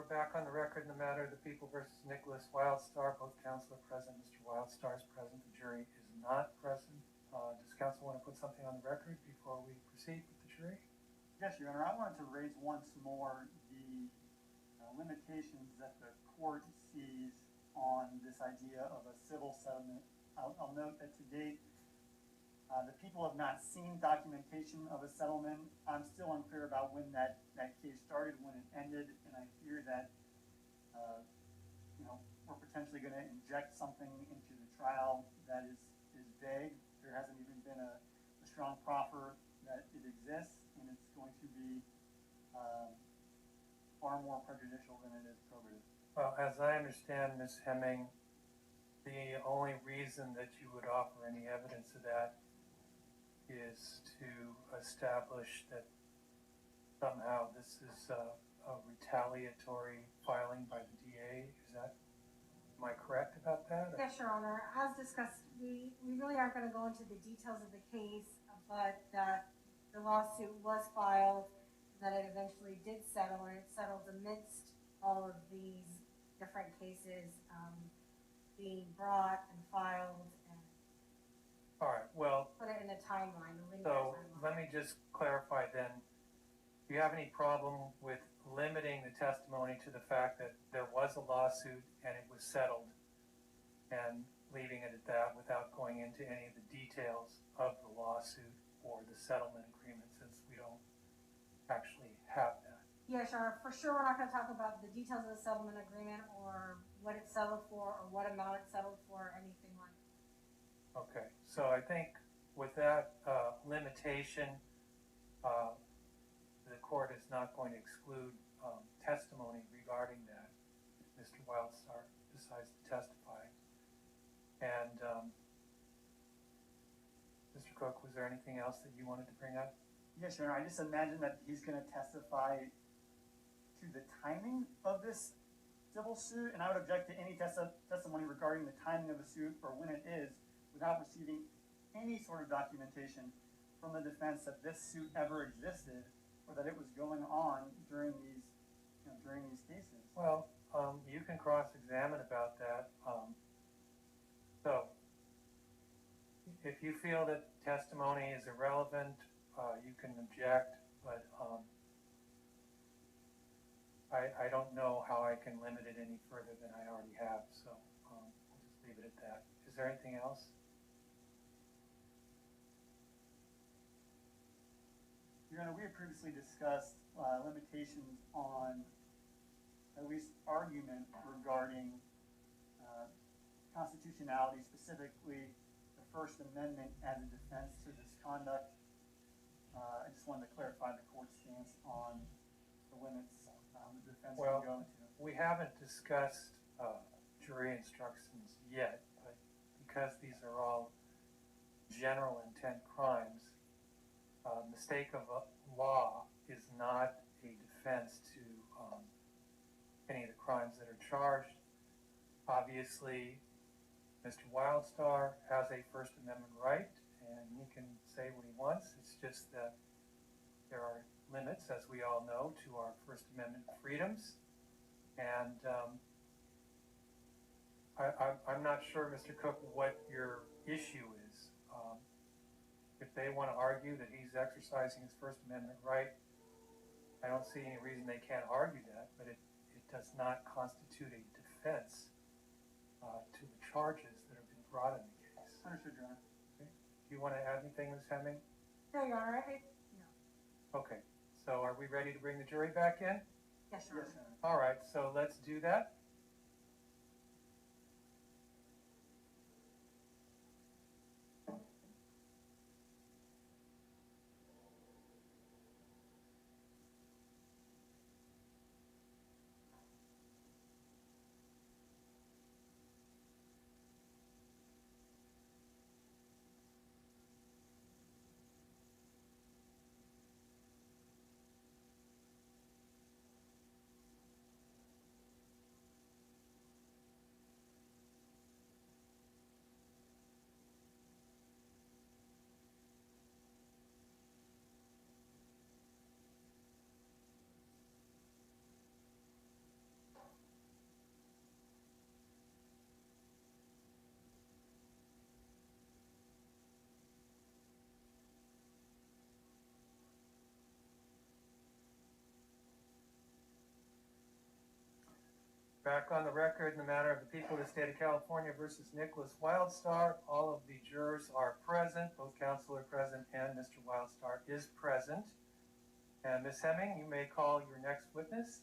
we're back on the record in the matter of the People versus Nickolas Wildstar. Both counsel are present. Mr. Wildstar is present. The jury is not present. Does counsel want to put something on the record before we proceed with the jury? Yes, Your Honor. I wanted to raise once more the limitations that the court sees on this idea of a civil settlement. I'll note that to date, the people have not seen documentation of a settlement. I'm still unclear about when that case started, when it ended, and I fear that we're potentially going to inject something into the trial that is vague. There hasn't even been a strong proffer that it exists, and it's going to be far more prejudicial than it is probative. Well, as I understand, Ms. Hemming, the only reason that you would offer any evidence of that is to establish that somehow this is a retaliatory filing by the DA. Am I correct about that? Yes, Your Honor. As discussed, we really aren't going to go into the details of the case, but that the lawsuit was filed, that it eventually did settle, and it settled amidst all of these different cases being brought and filed, and all right, well, put it in a timeline, a linear timeline. Let me just clarify then. Do you have any problem with limiting the testimony to the fact that there was a lawsuit and it was settled, and leaving it at that without going into any of the details of the lawsuit or the settlement agreement, since we don't actually have that? Yes, Your Honor. For sure, we're not going to talk about the details of the settlement agreement or what it settled for or what amount it settled for or anything like that. Okay, so I think with that limitation, the court is not going to exclude testimony regarding that if Mr. Wildstar decides to testify. And Mr. Cook, was there anything else that you wanted to bring up? Yes, Your Honor. I just imagine that he's going to testify to the timing of this civil suit, and I would object to any testimony regarding the timing of the suit or when it is, without receiving any sort of documentation from the defense that this suit ever existed or that it was going on during these cases. Well, you can cross-examine about that. So, if you feel that testimony is irrelevant, you can object, but I don't know how I can limit it any further than I already have, so we'll just leave it at that. Is there anything else? Your Honor, we have previously discussed limitations on at least argument regarding constitutionality, specifically the First Amendment as a defense to this conduct. I just wanted to clarify the court's stance on the limits the defense can go into. We haven't discussed jury instructions yet, but because these are all general intent crimes, mistake of law is not a defense to any of the crimes that are charged. Obviously, Mr. Wildstar has a First Amendment right, and he can say what he wants. It's just that there are limits, as we all know, to our First Amendment freedoms. And I'm not sure, Mr. Cook, what your issue is. If they want to argue that he's exercising his First Amendment right, I don't see any reason they can't argue that, but it does not constitute a defense to the charges that have been brought in the case. Understood, Your Honor. Okay. Do you want to add anything, Ms. Hemming? No, Your Honor. No. Okay. So are we ready to bring the jury back in? Yes, Your Honor. Yes, Your Honor. All right. So let's do that. Back on the record in the matter of the people of the state of California versus Nickolas Wildstar. All of the jurors are present. Both counsel are present and Mr. Wildstar is present. And Ms. Hemming, you may call your next witness.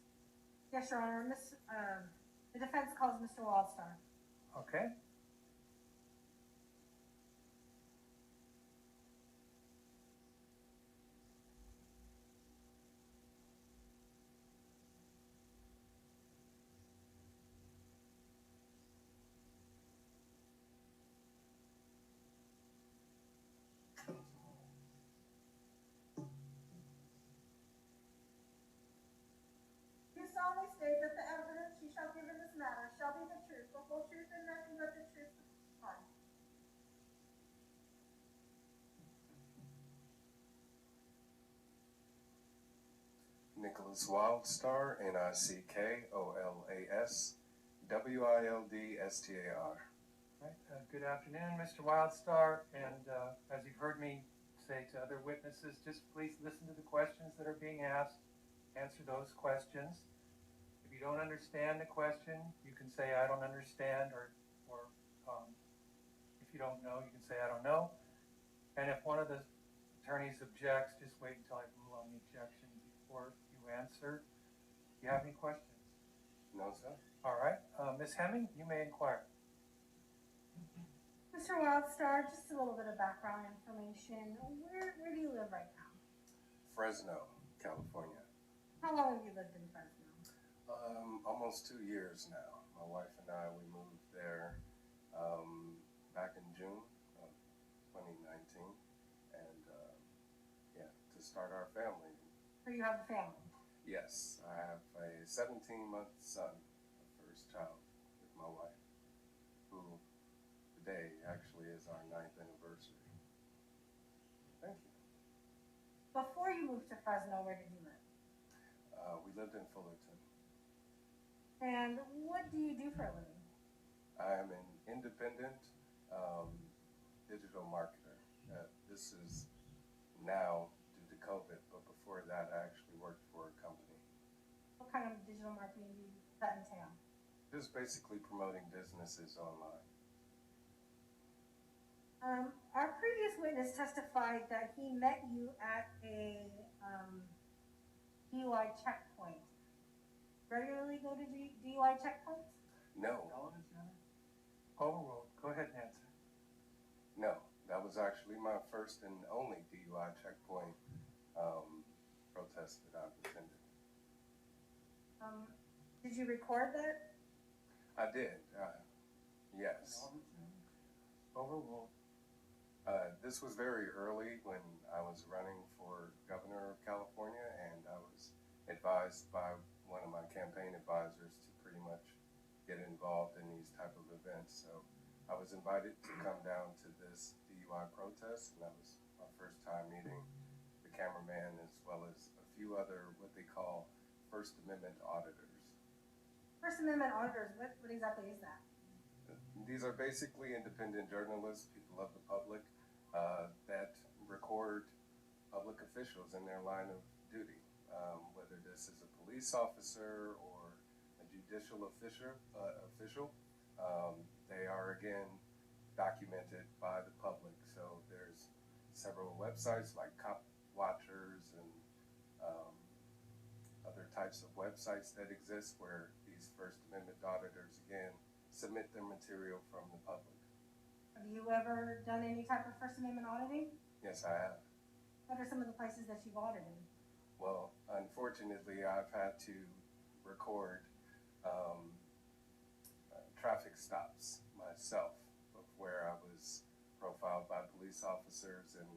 Yes, Your Honor. The defense calls Mr. Wildstar. Okay. You solemnly state that the evidence you shall give in this matter shall be the truth, the whole truth, and nothing but the truth. Fine. Nickolas Wildstar, Nickolas Wildstar. Right. Good afternoon, Mr. Wildstar. And as you've heard me say to other witnesses, just please listen to the questions that are being asked. Answer those questions. If you don't understand the question, you can say, I don't understand, or if you don't know, you can say, I don't know. And if one of the attorneys objects, just wait until I rule on the objection before you answer. Do you have any questions? No, sir. All right. Ms. Hemming, you may inquire. Mr. Wildstar, just a little bit of background information. Where do you live right now? Fresno, California. How long have you lived in Fresno? Almost 2 years now. My wife and I, we moved there back in June of 2019, and to start our family. So you have a family? Yes, I have a 17-month son, the first child with my wife, who today actually is our 9th anniversary. Thank you. Before you moved to Fresno, where did you live? We lived in Fullerton. And what do you do for a living? I am an independent digital marketer. This is now due to COVID, but before that I actually worked for a company. What kind of digital marketing do that entail? Just basically promoting businesses online. Our previous witness testified that he met you at a DUI checkpoint. Regularly go to DUI checkpoints? No, Overruled. Go ahead and answer. no, that was actually my first and only DUI checkpoint protest that I've attended. Did you record that? I did, yes. Overruled. This was very early when I was running for governor of California, and I was advised by one of my campaign advisors to pretty much get involved in these type of events. So I was invited to come down to this DUI protest, and that was my first time meeting the cameraman as well as a few other what they call First Amendment auditors. First Amendment auditors, what exactly is that? These are basically independent journalists, people of the public, that record public officials in their line of duty, whether this is a police officer or a judicial official. They are again documented by the public. So there's several websites like Cop Watchers and other types of websites that exist where these First Amendment auditors again submit their material from the public. Have you ever done any type of First Amendment auditing? Yes, I have. What are some of the places that you've audited? Well, unfortunately, I've had to record traffic stops myself of where I was profiled by police officers and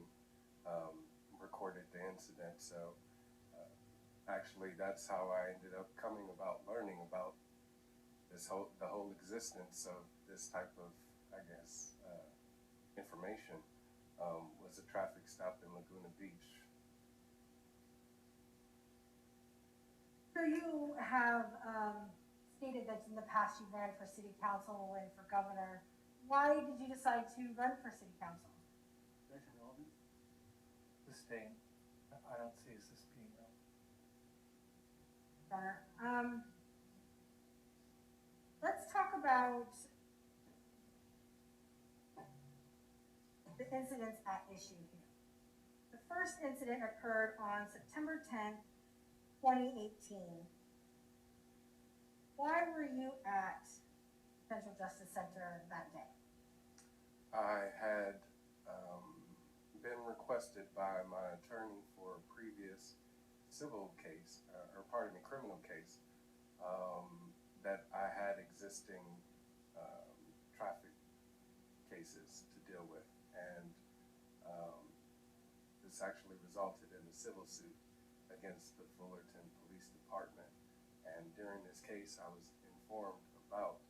recorded the incident. So actually, that's how I ended up coming about learning about the whole existence of this type of, I guess, information was a traffic stop in Laguna Beach. So you have stated that in the past you ran for city council and for governor. Why did you decide to run for city council? Sustained. I don't see this being Governor, about the incidents at issue here. The first incident occurred on September 10th, 2018. Why were you at Central Justice Center that day? I had been requested by my attorney for a previous civil case, or pardon me, criminal case, that I had existing traffic cases to deal with, and this actually resulted in a civil suit against the Fullerton Police Department. And during this case, I was informed about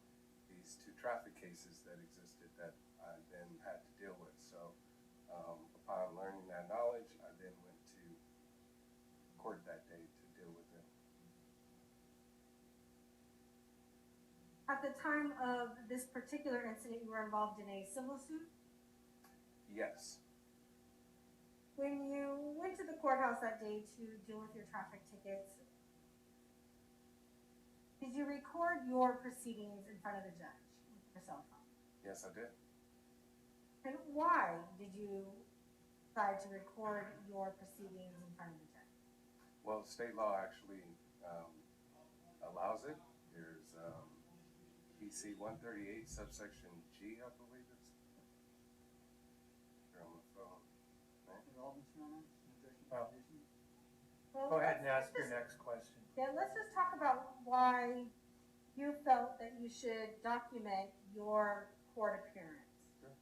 these two traffic cases that existed that I then had to deal with. So upon learning that knowledge, I then went to court that day to deal with them. At the time of this particular incident, you were involved in a civil suit? Yes. When you went to the courthouse that day to deal with your traffic tickets, did you record your proceedings in front of the judge with your cell phone? Yes, I did. And why did you decide to record your proceedings in front of the judge? Well, state law actually allows it. There's PC 138 subsection G, I believe it's. Here on the phone. Involvement, Your Honor, in objection to Oh. condition. Well, Go ahead and let's ask your just- next question. Yeah, let's just talk about why you felt that you should document your court appearance. Sure.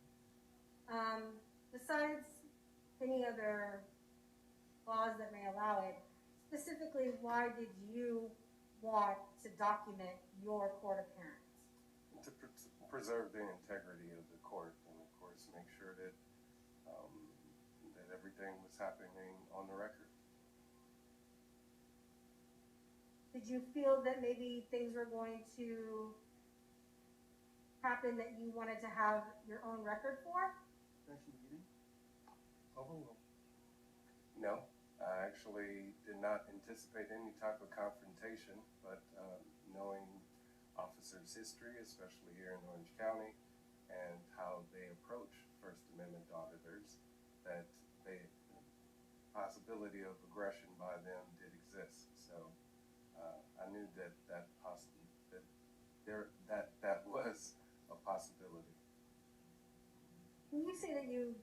Besides any other laws that may allow it, specifically, why did you want to document your court appearance? To preserve the integrity of the court, and of course make sure that that everything was happening on the record. Did you feel that maybe things were going to happen that you wanted to have your own record for? Objection to meeting. Overruled. No, I actually did not anticipate any type of confrontation, but knowing officers' history, especially here in Orange County, and how they approach First Amendment auditors, that the possibility of aggression by them did exist. So I knew that that was a possibility. When you say that you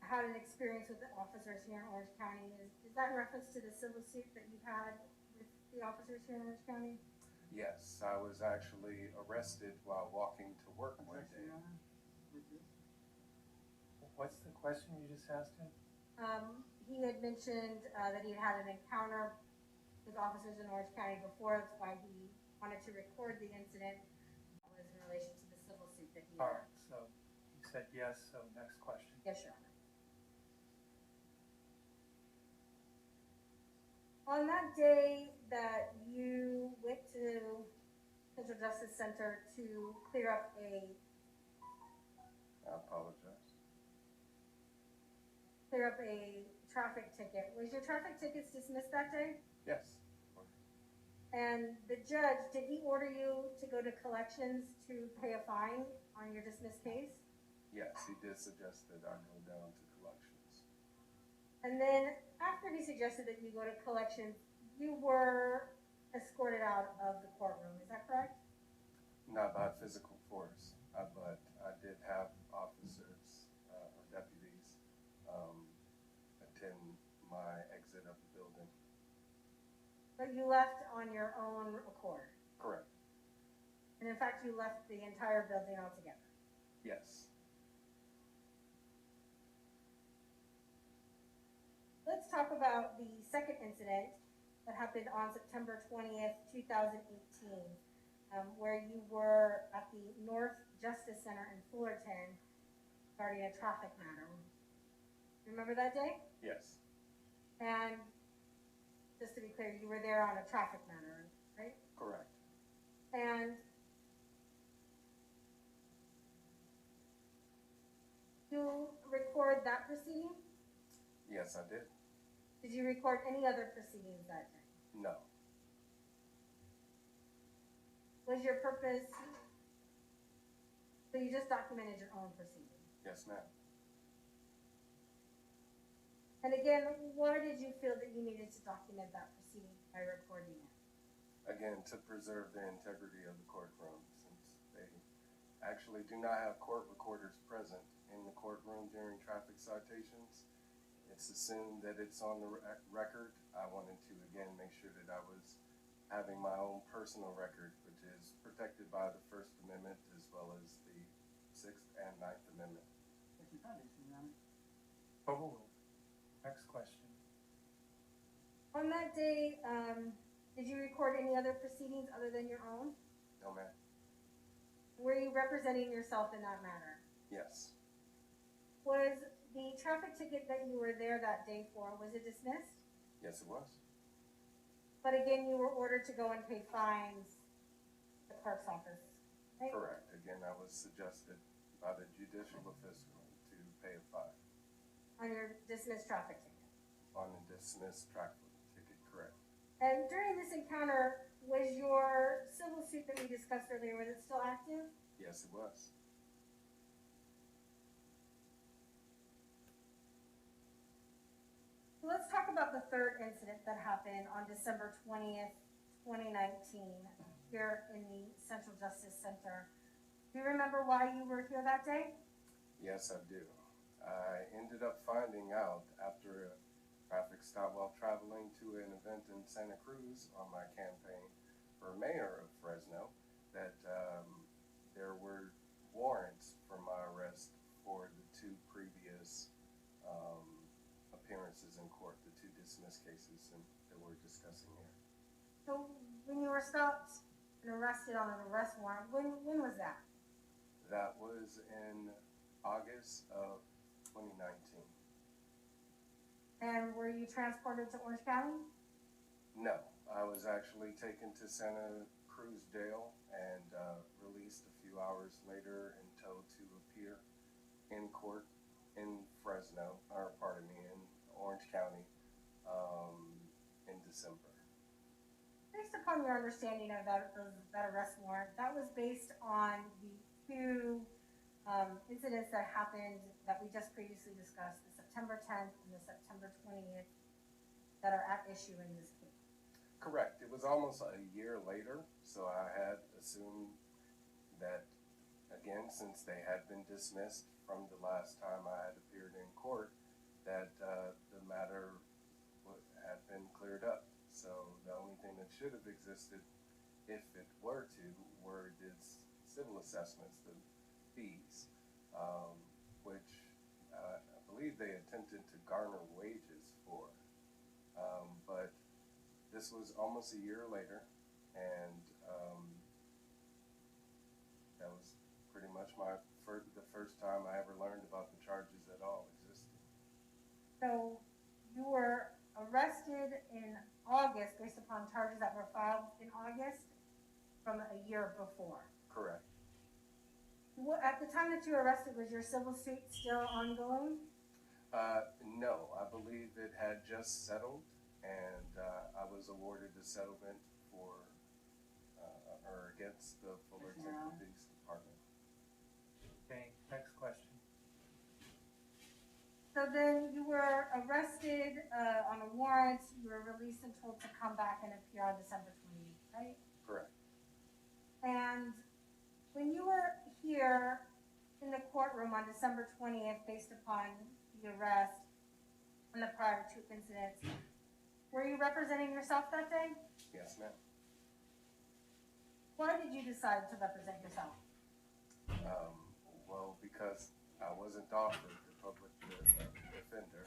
had an experience with the officers here in Orange County, is that in reference to the civil suit that you had with the officers here in Orange County? Yes, I was actually arrested while walking to work one Objection, day. Your Honor. Refuse. What's the question you just asked him? He had mentioned that he had an encounter with officers in Orange County before. That's why he wanted to record the incident. That was in relation to the civil suit that he All had. right, so you said yes, so next question. Yes, Your Honor. On that day that you went to Central Justice Center to clear up I apologize. a traffic ticket, was your traffic tickets dismissed that day? Yes. And the judge, did he order you to go to collections to pay a fine on your dismissed case? Yes, he did suggest that I go down to collections. And then after he suggested that you go to collections, you were escorted out of the courtroom, is that correct? Not by physical force, but I did have officers or deputies attend my exit of the building. But you left on your own accord. Correct. And in fact, you left the entire building altogether. Yes. Let's talk about the second incident that happened on September 20th, 2018, where you were at the North Justice Center in Fullerton regarding a traffic matter. Remember that day? Yes. And just to be clear, you were there on a traffic matter, right? Correct. And you record that proceeding? Yes, I did. Did you record any other proceedings that day? No. was your purpose, so you just documented your own proceeding? Yes, ma'am. And again, why did you feel that you needed to document that proceeding by recording it? Again, to preserve the integrity of the courtroom, since they actually do not have court recorders present in the courtroom during traffic citations. It's assumed that it's on the record. I wanted to, again, make sure that I was having my own personal record, which is protected by the First Amendment as well as the Sixth and Ninth Amendment. Thank you, Foundation, Your Honor. Overruled. Next question. On that day, did you record any other proceedings other than your own? No, ma'am. Were you representing yourself in that matter? Yes. Was the traffic ticket that you were there that day for, was it dismissed? Yes, it was. But again, you were ordered to go and pay fines at the clerk's office, right? Correct. Again, I was suggested by the judicial official to pay a fine On your dismissed traffic ticket. on a dismissed traffic ticket, correct. And during this encounter, was your civil suit that we discussed earlier, was it still active? Yes, it was. So let's talk about the third incident that happened on December 20th, 2019, here in the Central Justice Center. Do you remember why you were here that day? Yes, I do. I ended up finding out after a traffic stop while traveling to an event in Santa Cruz on my campaign for mayor of Fresno that there were warrants for my arrest for the two previous appearances in court, the two dismissed cases that we're discussing here. So when you were stopped and arrested on an arrest warrant, when was that? That was in August of 2019. And were you transported to Orange County? No, I was actually taken to Santa Cruz jail and released a few hours later and told to appear in court in Fresno, or pardon me, in Orange County in December. Based upon your understanding of that arrest warrant, that was based on the two incidents that happened that we just previously discussed, the September 10th and the September 20th, that are at issue in this case. Correct. It was almost a year later, so I had assumed that, again, since they had been dismissed from the last time I had appeared in court, that the matter had been cleared up. So the only thing that should have existed, if it were to, were these civil assessments, the fees, which I believe they attempted to garner wages for. But this was almost a year later, and that was pretty much the first time I ever learned about the charges at all existed. So you were arrested in August based upon charges that were filed in August from a year before. Correct. At the time that you were arrested, was your civil suit still ongoing? No, I believe it had just settled, and I was awarded a settlement for or against the Fullerton Police Department. Okay, next question. So then you were arrested on a warrant, you were released and told to come back and appear on December 28th, right? Correct. And when you were here in the courtroom on December 20th, based upon the arrest and the prior two incidents, were you representing yourself that day? Yes, ma'am. Why did you decide to represent yourself? Well, because I wasn't offered the public defender,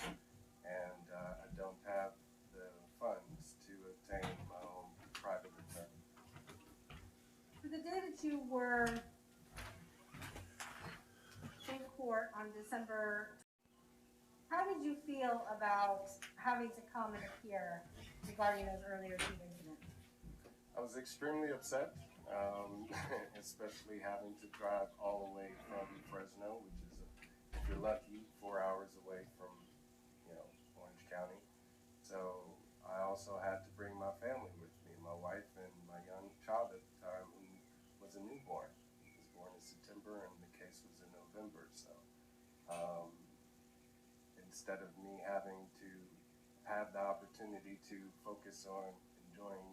and I don't have the funds to obtain my own private attorney. So the day that you were in court on December, how did you feel about having to come and appear regarding those earlier two incidents? I was extremely upset, especially having to drive all the way from Fresno, which is, if you're lucky, 4 hours away from, Orange County. So I also had to bring my family with me, my wife and my young child at the time, who newborn. He was born in September and the case was in November, so instead of me having to have the opportunity to focus on enjoying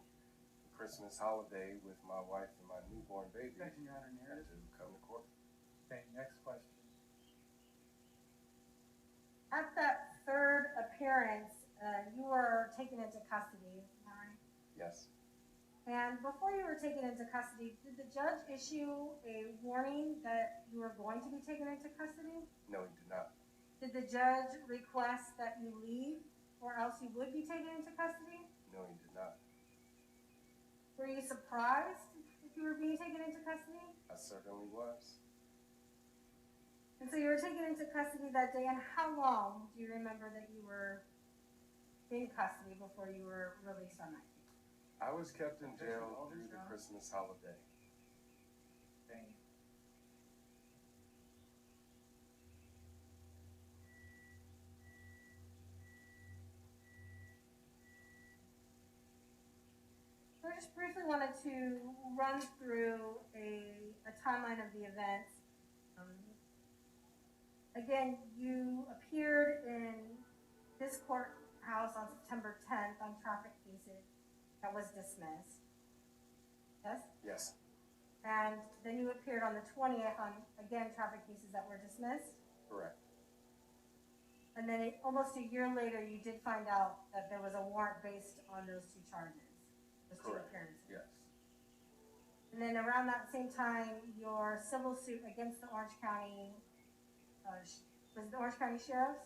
the Christmas holiday with my wife and my newborn baby, I Objection, Your Honor, had narrative. to come to court. Okay, next question. At that third appearance, you were taken into custody, am I right? Yes, And before you were taken into custody, did the judge issue a warning that you were going to be taken into custody? no, he did not. Did the judge request that you leave or else you would be taken into custody? No, he did not. Were you surprised if you were being taken into custody? I certainly was. And so you were taken into custody that day, and how long do you remember that you were in custody before you were released on that case? I was kept in jail through the Christmas holiday. Thank you. So I just briefly wanted to run through a timeline of the events. Again, you appeared in this courthouse on September 10th on traffic cases that was dismissed. Yes? Yes, And then you appeared on the 20th on, again, traffic cases that were dismissed. correct. And then almost a year later, you did find out that there was a warrant based on those two charges, those two Correct. appearances. Yes, And then around that same time, your civil suit against the Orange County, was it the Orange County Sheriff's,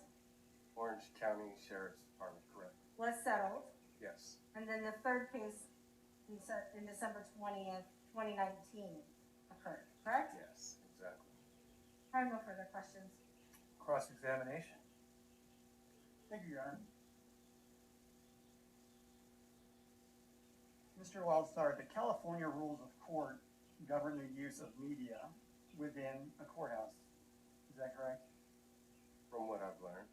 Orange County Sheriff's Department, correct. was settled. Yes, And then the third case in December 20th, 2019 occurred, correct? yes, exactly. I have no further questions. Cross-examination. Thank you, Your Honor. Mr. Wildstar, the California rules of court govern the use of media within a courthouse. Is that correct? From what I've learned,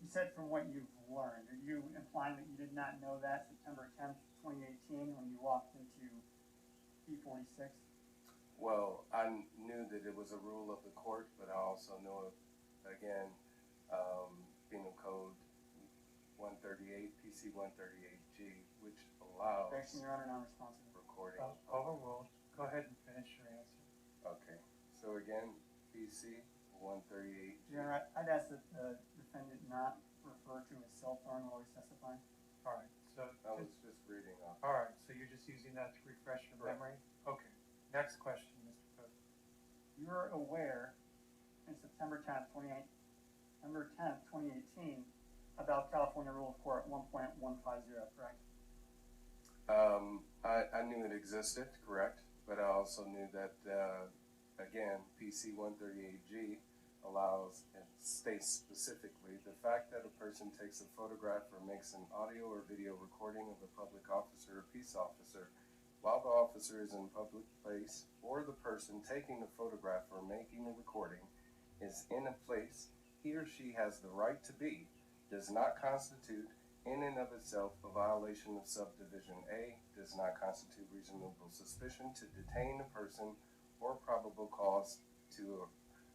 You said from what you've learned. Are you implying that you did not know that September 10th, 2018, when you walked into P46? well, I knew that it was a rule of the court, but I also know, again, Penal Code 138, PC 138G, which allows Objection, Your Honor, non-responsive. recording. Overruled. Go ahead and finish your answer. Okay, so again, PC 138G. Your Honor, I'd ask that the defendant not refer to his cell phone while he's testifying. All right, so, I was just reading off. all right, so you're just using that to refresh your Correct. memory? Okay, next question, Mr. Cook. You're aware in September 10th, 2018, about California Rule of Court 1.150, correct? I knew it existed, correct, but I also knew that, again, PC 138G allows, and states specifically, the fact that a person takes a photograph or makes an audio or video recording of a public officer or peace officer while the officer is in a public place, or the person taking the photograph or making the recording is in a place he or she has the right to be, does not constitute in and of itself a violation of subdivision A, does not constitute reasonable suspicion to detain a person or probable cause to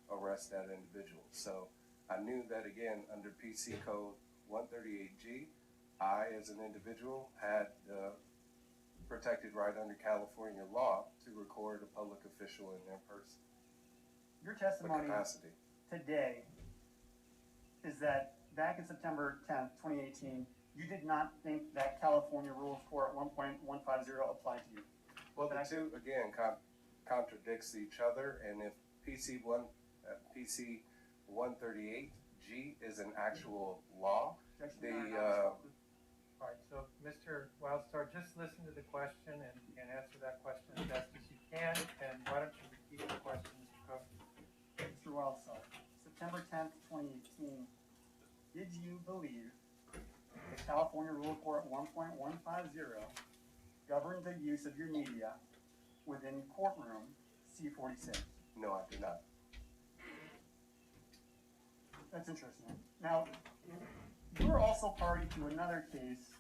arrest that individual. So I knew that, again, under PC Code 138G, I as an individual had the protected right under California law to record a public official in their person, Your the testimony capacity. today is that back in September 10th, 2018, you did not think that California Rule of Court 1.150 applied to you. Well, the two, again, contradicts each other, and if PC 138G is an actual law, Objection, The, Your Honor, non-responsive. All right, so Mr. Wildstar, just listen to the question and answer that question as best as you can, and why don't you repeat the question, Mr. Cook? Mr. Wildstar, September 10th, 2018, did you believe the California Rule of Court 1.150 governed the use of your media within courtroom C46? no, I do not. That's interesting. Now, you were also party to another case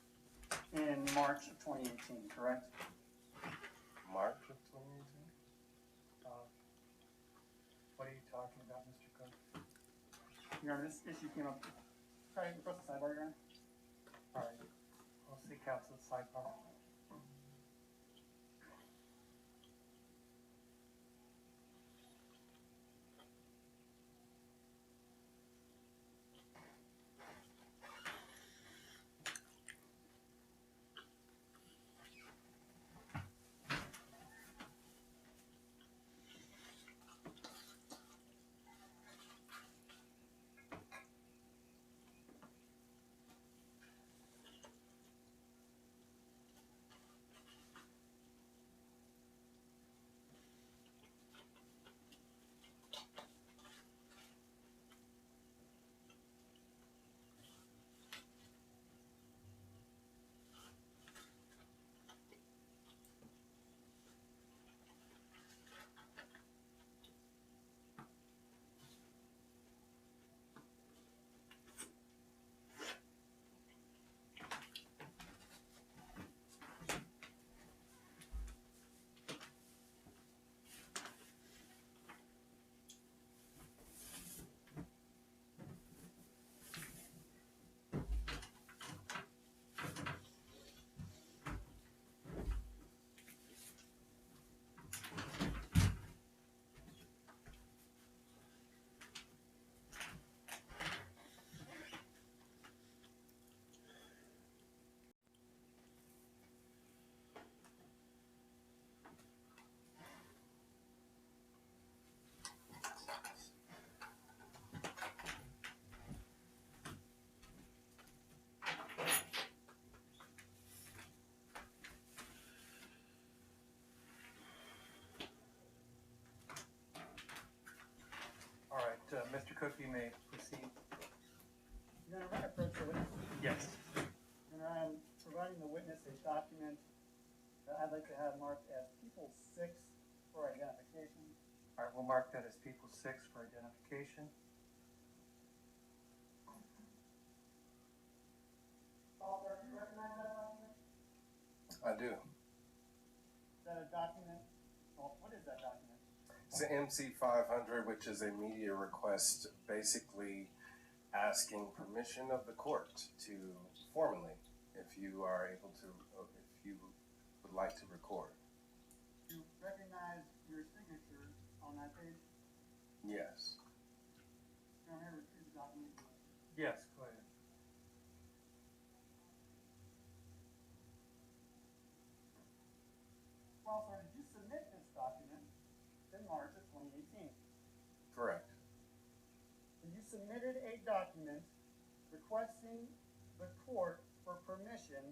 in March of 2018, correct? March of 2018? Your Honor, this issue came up, sorry, request a sidebar, Your Honor. All right, I'll see counsel at sidebar. All right, Mr. Cook, you may proceed. Your Honor, may I approach the witness? Yes. And I'm providing the witness a document that I'd like to have marked as People 6 for identification. All right, we'll mark that as People 6 for identification. Officer, do you recognize that document? I do. Is that a document? Well, what is that document? It's the MC 500, which is a media request basically asking permission of the court to formally, if you are able to, if you would like to record. Do you recognize your signature on that page? Yes. Your Honor, retrieve the document. Yes, go ahead. Well, sir, did you submit this document in March of 2018? Correct. And you submitted a document requesting the court for permission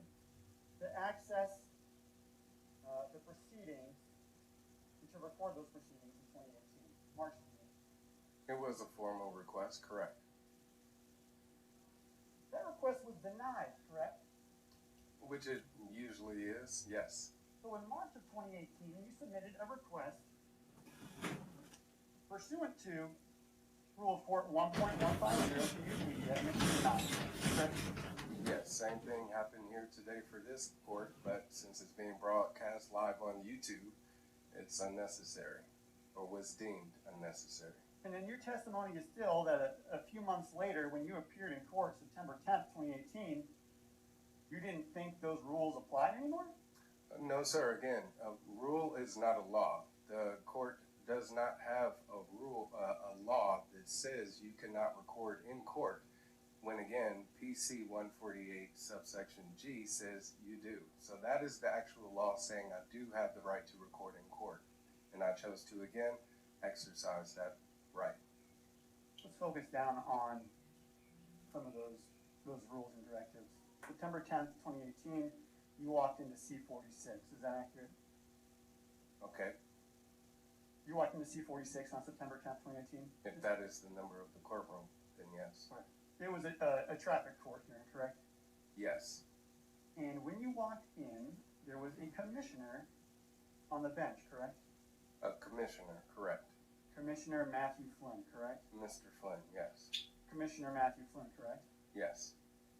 to access the proceedings and to record those proceedings in 2018, March 2018. It was a formal request, correct. That request was denied, correct? Which it usually is, yes. So in March of 2018, you submitted a request pursuant to Rule of Court 1.150 to use media and it was denied, correct? Yes, same thing happened here today for this court, but since it's being broadcast live on YouTube, it's unnecessary, or was deemed unnecessary. And then your testimony is still that a few months later, when you appeared in court, September 10th, 2018, you didn't think those rules applied anymore? No, sir. Again, a rule is not a law. The court does not have a rule, a law that says you cannot record in court. When again, PC 148 subsection G says you do. So that is the actual law saying I do have the right to record in court. And I chose to again exercise that right. Let's focus down on some of those rules and directives. September 10th, 2018, you walked into C46. Is that accurate? Okay. You walked into C46 on September 10th, 2018? If that is the number of the courtroom, then yes. Right. It was a traffic court hearing, correct? Yes. And when you walked in, there was a commissioner on the bench, correct? A commissioner, correct. Commissioner Matthew Flynn, correct? Mr. Flynn, yes. Commissioner Matthew Flynn, correct? Yes.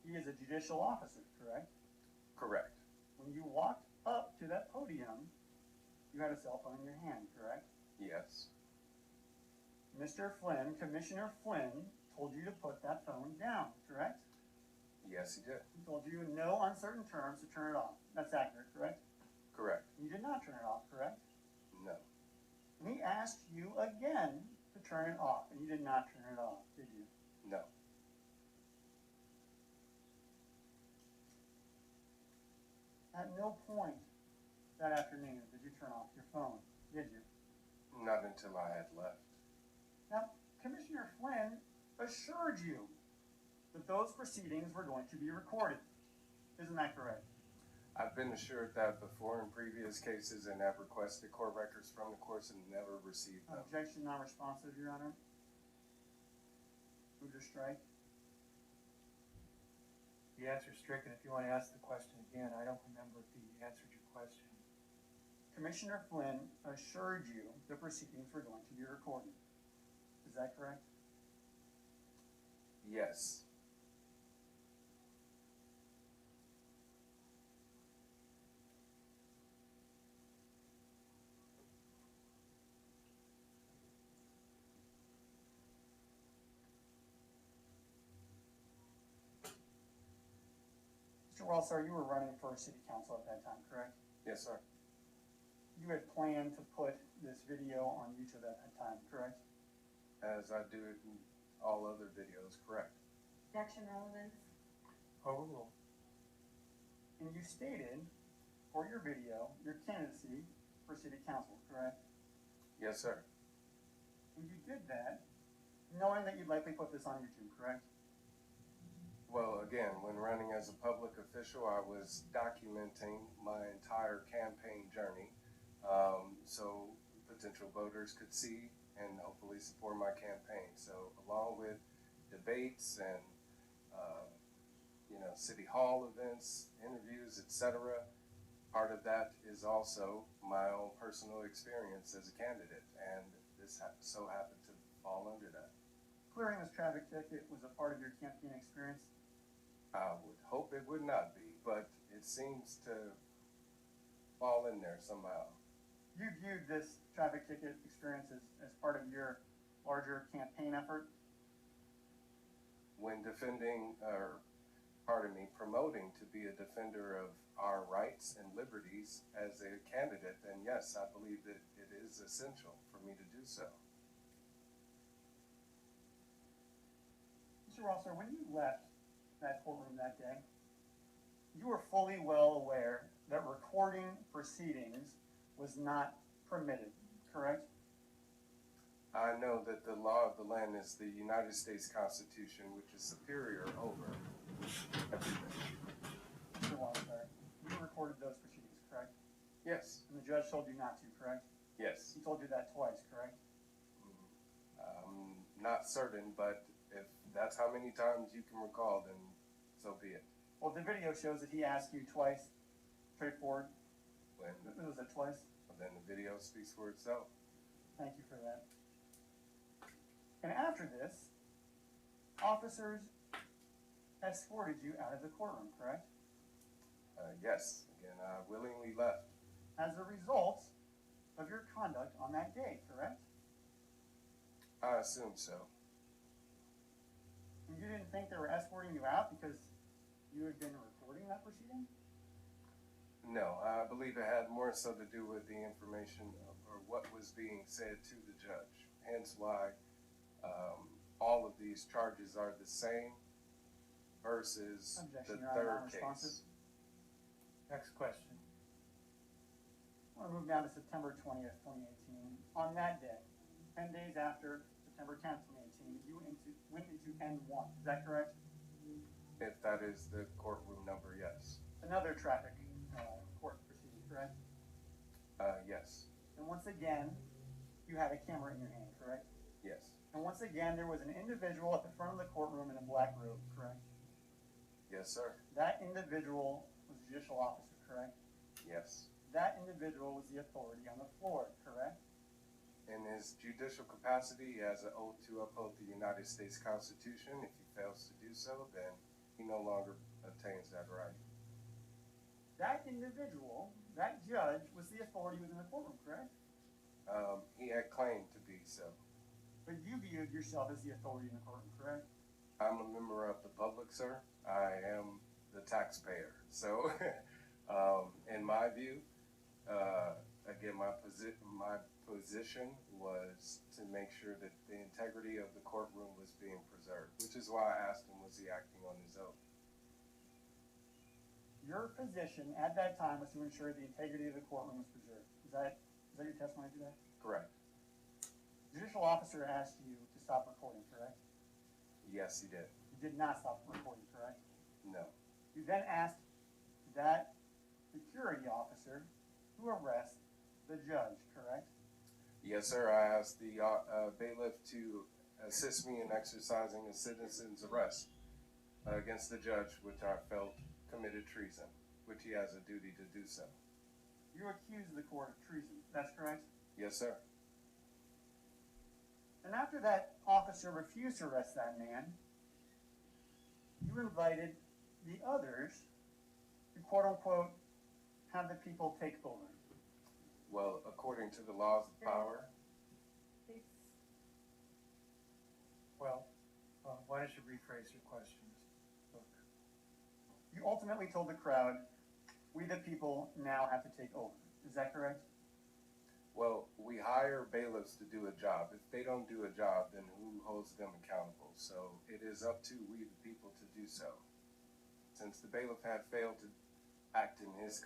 He is a judicial officer, correct? Correct. When you walked up to that podium, you had a cell phone in your hand, correct? Yes. Mr. Flynn, Commissioner Flynn, told you to put that phone down, correct? Yes, he did. He told you in no uncertain terms to turn it off. That's accurate, correct? Correct. You did not turn it off, correct? No. And he asked you again to turn it off, and you did not turn it off, did you? No. At no point that afternoon did you turn off your phone, did you? Not until I had left. Now, Commissioner Flynn assured you that those proceedings were going to be recorded. Isn't that correct? I've been assured that before in previous cases and have requested court records from the courts and never received them. Objection not responsive, Your Honor. Move to strike. The answer is stricken. If you want to ask the question again, I don't remember if he answered your question. Commissioner Flynn assured you the proceedings were going to be recorded. Is that correct? Yes. Mr. Wildstar, you were running for city council at that time, correct? Yes, sir. You had planned to put this video on YouTube at that time, correct? As I do it in all other videos, correct. Objection relevance. Overruled. And you stated for your video your candidacy for city council, correct? Yes, sir. And you did that knowing that you'd likely put this on YouTube, correct? Well, again, when running as a public official, I was documenting my entire campaign journey, so potential voters could see and hopefully support my campaign. So along with debates and, city hall events, interviews, etc., part of that is also my own personal experience as a candidate, and this so happened to fall under that. Clearing this traffic ticket was a part of your campaign experience. I would hope it would not be, but it seems to fall in there somehow. You viewed this traffic ticket experience as part of your larger campaign effort. When promoting to be a defender of our rights and liberties as a candidate, then yes, I believe that it is essential for me to do so. Mr. Rosser, when you left that courtroom that day, you were fully well aware that recording proceedings was not permitted, correct? I know that the law of the land is the United States Constitution, which is superior over everything. Mr. Wildstar, you recorded those proceedings, correct? Yes. And the judge told you not to, correct? Yes. He told you that twice, correct? Not certain, but if that's how many times you can recall, then so be it. Well, the video shows that he asked you twice, straightforward. When, Was it twice? then the video speaks for itself. Thank you for that. And after this, officers escorted you out of the courtroom, correct? Yes. Again, I willingly left. As a result of your conduct on that day, correct? I assume so. And you didn't think they were escorting you out because you had been recording that proceeding? No, I believe it had more so to do with the information or what was being said to the judge. Hence why all of these charges are the same versus Objection, the Your Honor, third non-responsive. case. Next question. I want to move now to September 20th, 2018. On that day, 10 days after September 10th, 2018, you went into N1. Is that correct? If that is the courtroom number, yes. Another traffic court proceeding, correct? Yes. And once again, you had a camera in your hand, correct? Yes. And once again, there was an individual at the front of the courtroom in a black robe, correct? Yes, sir. That individual was a judicial officer, correct? Yes. That individual was the authority on the floor, correct? In his judicial capacity, he has an oath to uphold the United States Constitution. If he fails to do so, then he no longer obtains that right. That individual, that judge, was the authority within the courtroom, correct? He had claimed to be so. But you viewed yourself as the authority in the courtroom, correct? I'm a member of the public, sir. I am the taxpayer. So, in my view, again, my position was to make sure that the integrity of the courtroom was being preserved, which is why I asked him, was he acting on his oath? Your position at that time was to ensure the integrity of the courtroom was preserved. Is that your testimony today? Correct. Judicial officer asked you to stop recording, correct? Yes, he did. You did not stop recording, correct? No. You then asked that security officer to arrest the judge, correct? Yes, sir. I asked the bailiff to assist me in exercising a citizen's arrest against the judge, which I felt committed treason, which he has a duty to do so. You accused the court of treason, that's correct? Yes, sir. And after that officer refused to arrest that man, you invited the others to quote unquote have the people take over. Well, according to the laws of power, Well, why don't you rephrase your question, Mr. Cook? You ultimately told the crowd, we the people now have to take over. Is that correct? well, we hire bailiffs to do a job. If they don't do a job, then who holds them accountable? So it is up to we the people to do so. Since the bailiff had failed to act in his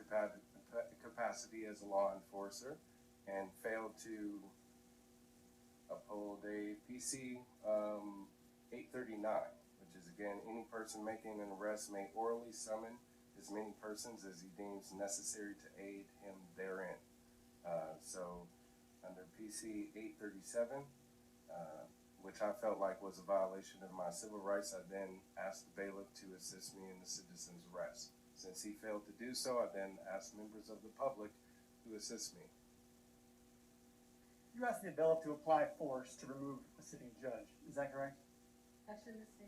capacity as a law enforcer and failed to uphold a PC 839, which is again, any person making an arrest may orally summon as many persons as he deems necessary to aid him therein. So under PC 837, which I felt like was a violation of my civil rights, I then asked the bailiff to assist me in the citizen's arrest. Since he failed to do so, I then asked members of the public to assist me. You asked the bailiff to apply force to remove a sitting judge. Is that correct? Actually, Mr.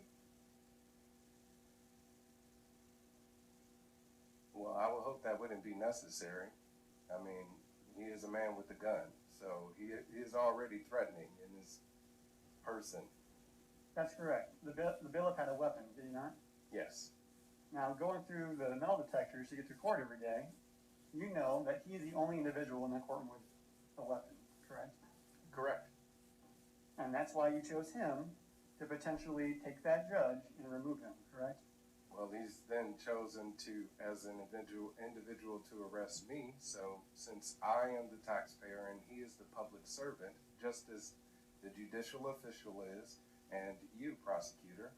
Well, I would hope that wouldn't be necessary. I mean, he is a man with a gun, so he is already threatening in his person. That's correct. The bailiff had a weapon, did he not? Yes. Now, going through the metal detectors to get to court every day, you know that he is the only individual in that courtroom with a weapon, correct? Correct. And that's why you chose him to potentially take that judge and remove him, correct? Well, he's then chosen to, as an individual to arrest me. So since I am the taxpayer and he is the public servant, just as the judicial official is, and you, prosecutor,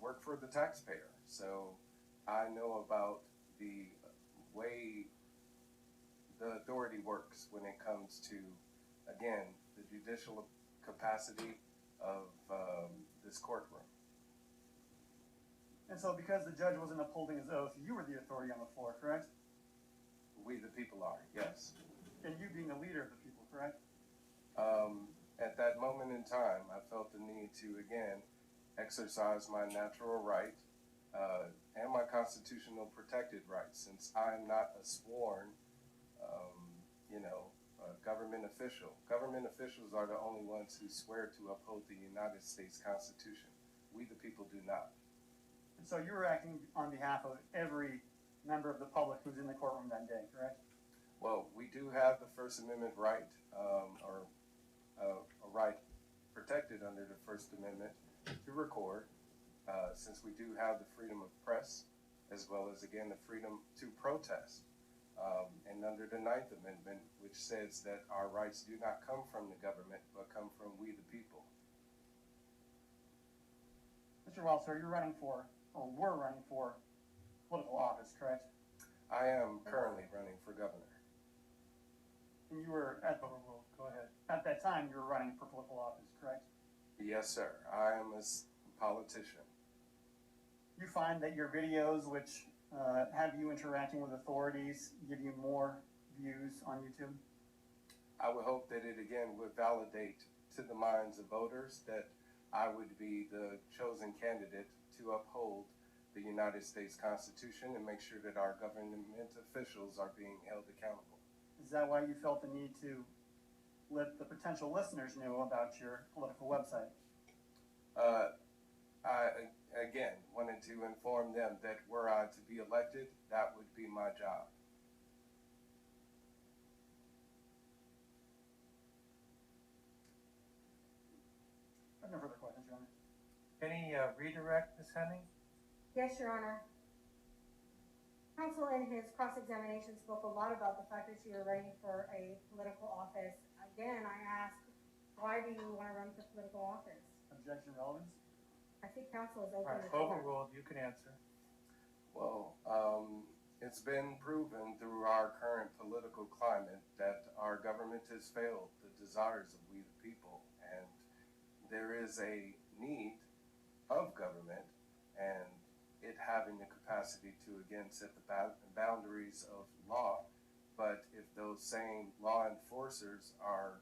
work for the taxpayer. So I know about the way the authority works when it comes to, again, the judicial capacity of this courtroom. And so because the judge wasn't upholding his oath, you were the authority on the floor, correct? We the people are, yes. And you being the leader of the people, correct? At that moment in time, I felt the need to, again, exercise my natural right and my constitutional protected rights, since I'm not a sworn, government official. Government officials are the only ones who swear to uphold the United States Constitution. We the people do not. And so you were acting on behalf of every member of the public who's in the courtroom that day, correct? Well, we do have the First Amendment right, or a right protected under the First Amendment to record, since we do have the freedom of press, as well as, again, the freedom to protest. And under the Ninth Amendment, which says that our rights do not come from the government, but come from we the people. Mr. Wildstar, you're running for, or were running for, political office, correct? I am currently running for governor. And you were, at Go ahead. that time, you were running for political office, correct? Yes, sir. I am a politician. You find that your videos, which have you interacting with authorities, give you more views on YouTube? I would hope that it, again, would validate to the minds of voters that I would be the chosen candidate to uphold the United States Constitution and make sure that our government officials are being held accountable. Is that why you felt the need to let the potential listeners know about your political website? I, again, wanted to inform them that were I to be elected, that would be my job. I have no further questions, Your Honor. Any redirect, Ms. Hemming? Yes, Your Honor. Counsel in his cross-examination spoke a lot about the fact that you were running for a political office. Again, I asked, why do you want to run for political office? Objection, relevance? I think counsel is All open right, to that. overruled, you can answer. Well, it's been proven through our current political climate that our government has failed the desires of we the people, and there is a need of government and it having the capacity to again set the boundaries of law. But if those same law enforcers are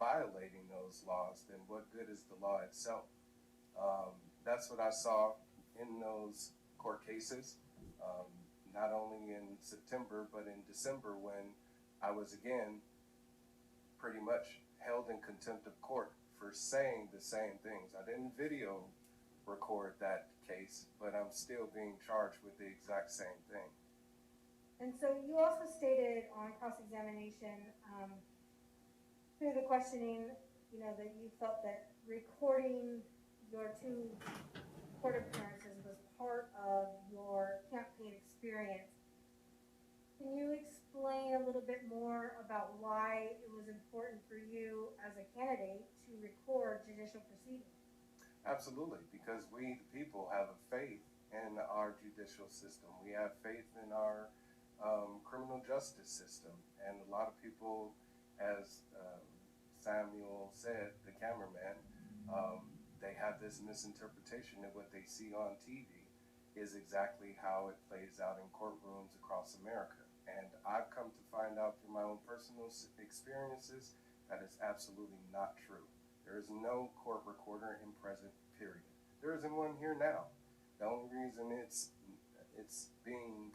violating those laws, then what good is the law itself? That's what I saw in those court cases, not only in September, but in December when I was again pretty much held in contempt of court for saying the same things. I didn't video record that case, but I'm still being charged with the exact same thing. And so you also stated on cross-examination, through the questioning, that you felt that recording your 2 court appearances was part of your campaign experience. Can you explain a little bit more about why it was important for you as a candidate to record judicial proceedings? Absolutely, because we the people have a faith in our judicial system. We have faith in our criminal justice system, and a lot of people, as Samuel said, the cameraman, they have this misinterpretation that what they see on TV is exactly how it plays out in courtrooms across America. And I've come to find out through my own personal experiences that is absolutely not true. There is no court recorder in present, period. There isn't one here now. The only reason it's being,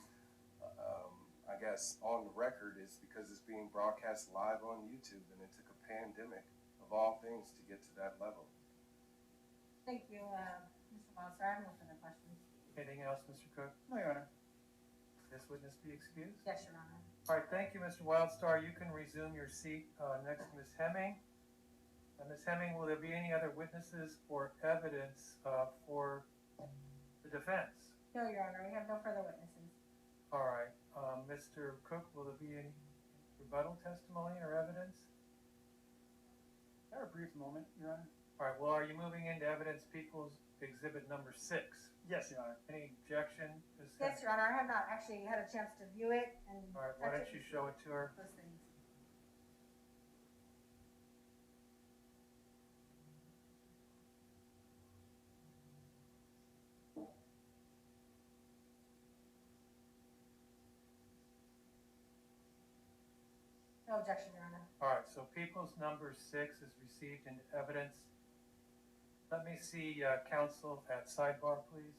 I guess, on the record is because it's being broadcast live on YouTube, and it took a pandemic of all things to get to that level. Thank you, Mr. Wildstar. I have no further questions. Anything else, Mr. Cook? No, Your Honor. This witness be excused? Yes, Your Honor. All right, thank you, Mr. Wildstar. You can resume your seat next to Ms. Hemming. Ms. Hemming, will there be any other witnesses or evidence for the defense? No, Your Honor. We have no further witnesses. All right, Mr. Cook, will there be any rebuttal testimony or evidence? I have a brief moment, Your Honor. All right, well, are you moving into evidence People's Exhibit number 6? Yes, Your Honor. Any objection? Ms. Yes, Your Honor. I have not actually had a chance to view it and All right, why don't you show it to her? those things. No objection, Your Honor. All right, so People's number 6 is received into evidence. Let me see counsel at sidebar, please.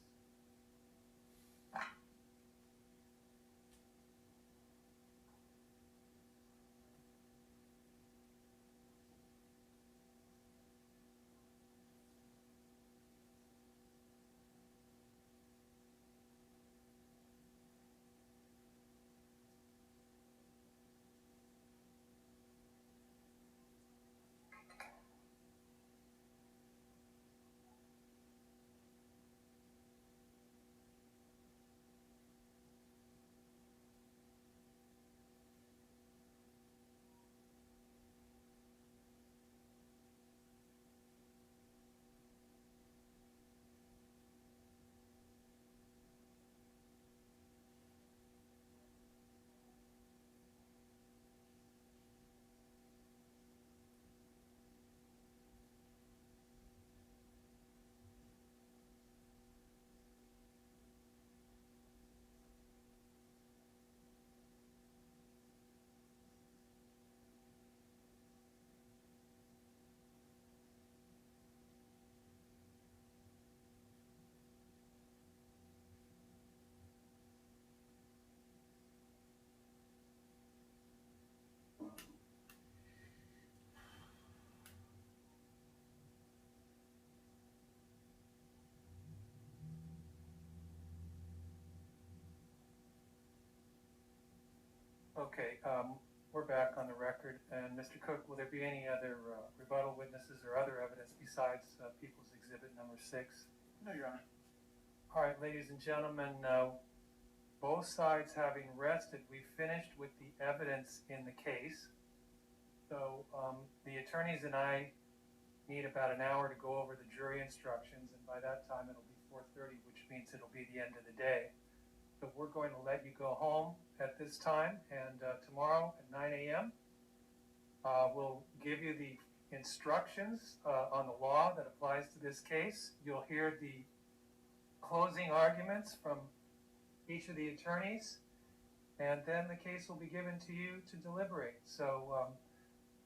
Okay, we're back on the record, and Mr. Cook, will there be any other rebuttal witnesses or other evidence besides People's Exhibit number 6? No, Your Honor. All right, ladies and gentlemen, both sides having rested, we finished with the evidence in the case. So the attorneys and I need about an hour to go over the jury instructions, and by that time it'll be 4:30, which means it'll be the end of the day. So we're going to let you go home at this time, and tomorrow at 9 a.m. We'll give you the instructions on the law that applies to this case. You'll hear the closing arguments from each of the attorneys, and then the case will be given to you to deliberate. So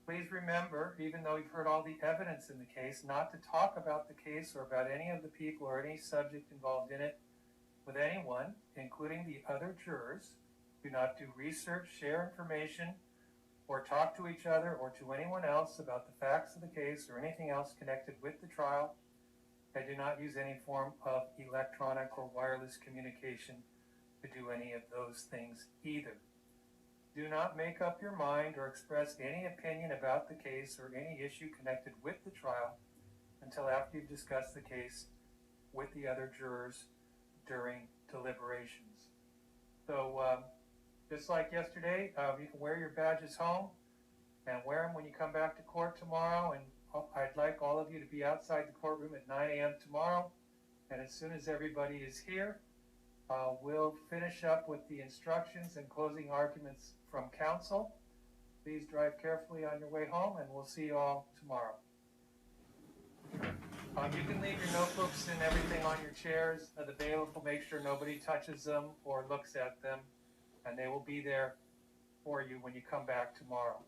please remember, even though you've heard all the evidence in the case, not to talk about the case or about any of the people or any subject involved in it with anyone, including the other jurors. Do not do research, share information, or talk to each other or to anyone else about the facts of the case or anything else connected with the trial. And do not use any form of electronic or wireless communication to do any of those things either. Do not make up your mind or express any opinion about the case or any issue connected with the trial until after you've discussed the case with the other jurors during deliberations. So just like yesterday, you can wear your badges home and wear them when you come back to court tomorrow. And I'd like all of you to be outside the courtroom at 9 a.m. tomorrow. And as soon as everybody is here, we'll finish up with the instructions and closing arguments from counsel. Please drive carefully on your way home, and we'll see you all tomorrow. You can leave your notebooks and everything on your chairs. The bailiff will make sure nobody touches them or looks at them, and they will be there for you when you come back tomorrow.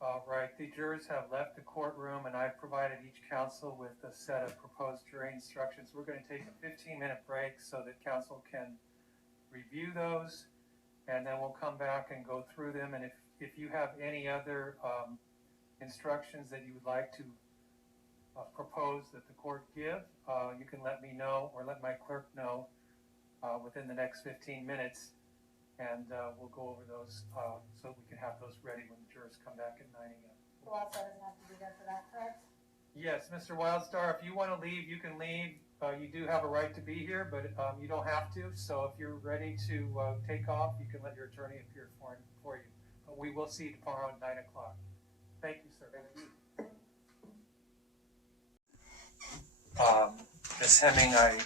All right, the jurors have left the courtroom, and I've provided each counsel with a set of proposed jury instructions. We're going to take a 15-minute break so that counsel can review those, and then we'll come back and go through them. And if you have any other instructions that you would like to propose that the court give, you can let me know or let my clerk know within the next 15 minutes. And we'll go over those so we can have those ready when the jurors come back at 9 a.m. Wildstar doesn't have to be there for that, correct? Yes, Mr. Wildstar, if you want to leave, you can leave. You do have a right to be here, but you don't have to. So if you're ready to take off, you can let your attorney appear for you. We will see you tomorrow at 9 o'clock. Thank you, sir. Thank you. Ms. Hemming, I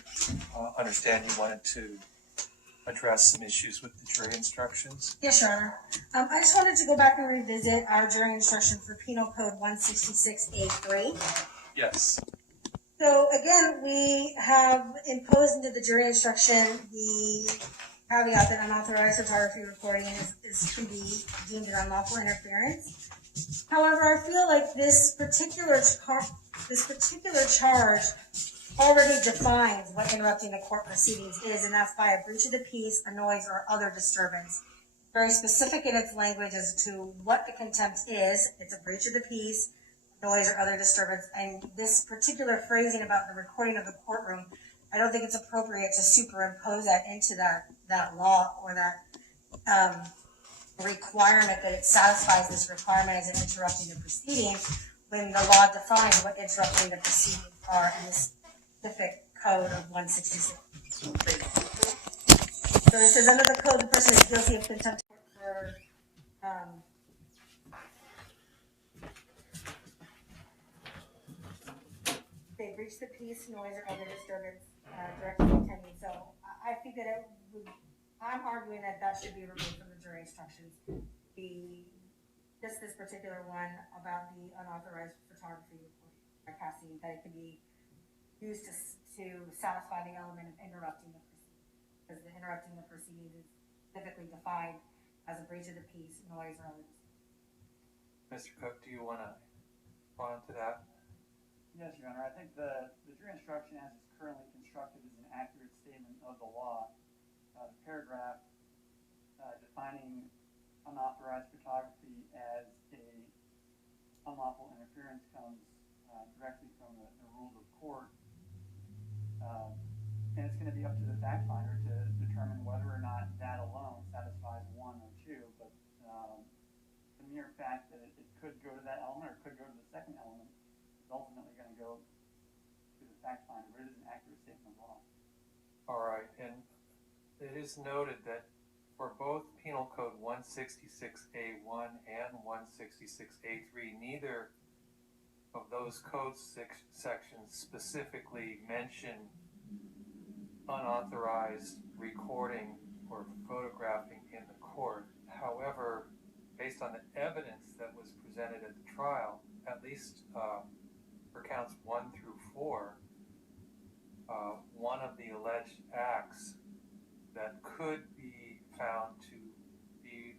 understand you wanted to address some issues with the jury instructions. Yes, Your Honor. I just wanted to go back and revisit our jury instruction for Penal Code 166A3. Yes. So again, we have imposed into the jury instruction the caveat that unauthorized photography recording can be deemed an unlawful interference. However, I feel like this particular charge already defines what interrupting the court proceedings is, and that's by a breach of the peace, a noise, or other disturbance. Very specific in its language as to what the contempt is. It's a breach of the peace, noise, or other disturbance. And this particular phrasing about the recording of the courtroom, I don't think it's appropriate to superimpose that into that law or that requirement that it satisfies this requirement as an interrupting the proceedings when the law defines what interrupting the proceedings are in this specific code of 166. So it says under the code, the person is guilty of contempt for they breach the peace, noise, or other disturbance directly intended. So I think that I'm arguing that should be removed from the jury instructions. Just this particular one about the unauthorized photography recording by passing, that it can be used to satisfy the element of interrupting the proceedings, because the interrupting the proceedings is specifically defined as a breach of the peace, noise, or other. Mr. Cook, do you want to respond to that? Yes, Your Honor, I think the jury instruction as it's currently constructed is an accurate statement of the law. The paragraph defining unauthorized photography as a unlawful interference comes directly from the rules of court. And it's going to be up to the fact finder to determine whether or not that alone satisfies one or two. But the mere fact that it could go to that element or it could go to the second element is ultimately going to go to the fact finder. But it is an accurate statement of law. All right, and it is noted that for both Penal Code 166A1 and 166A3, neither of those code sections specifically mention unauthorized recording or photographing in the court. However, based on the evidence that was presented at the trial, at least for counts 1 through 4, one of the alleged acts that could be found to be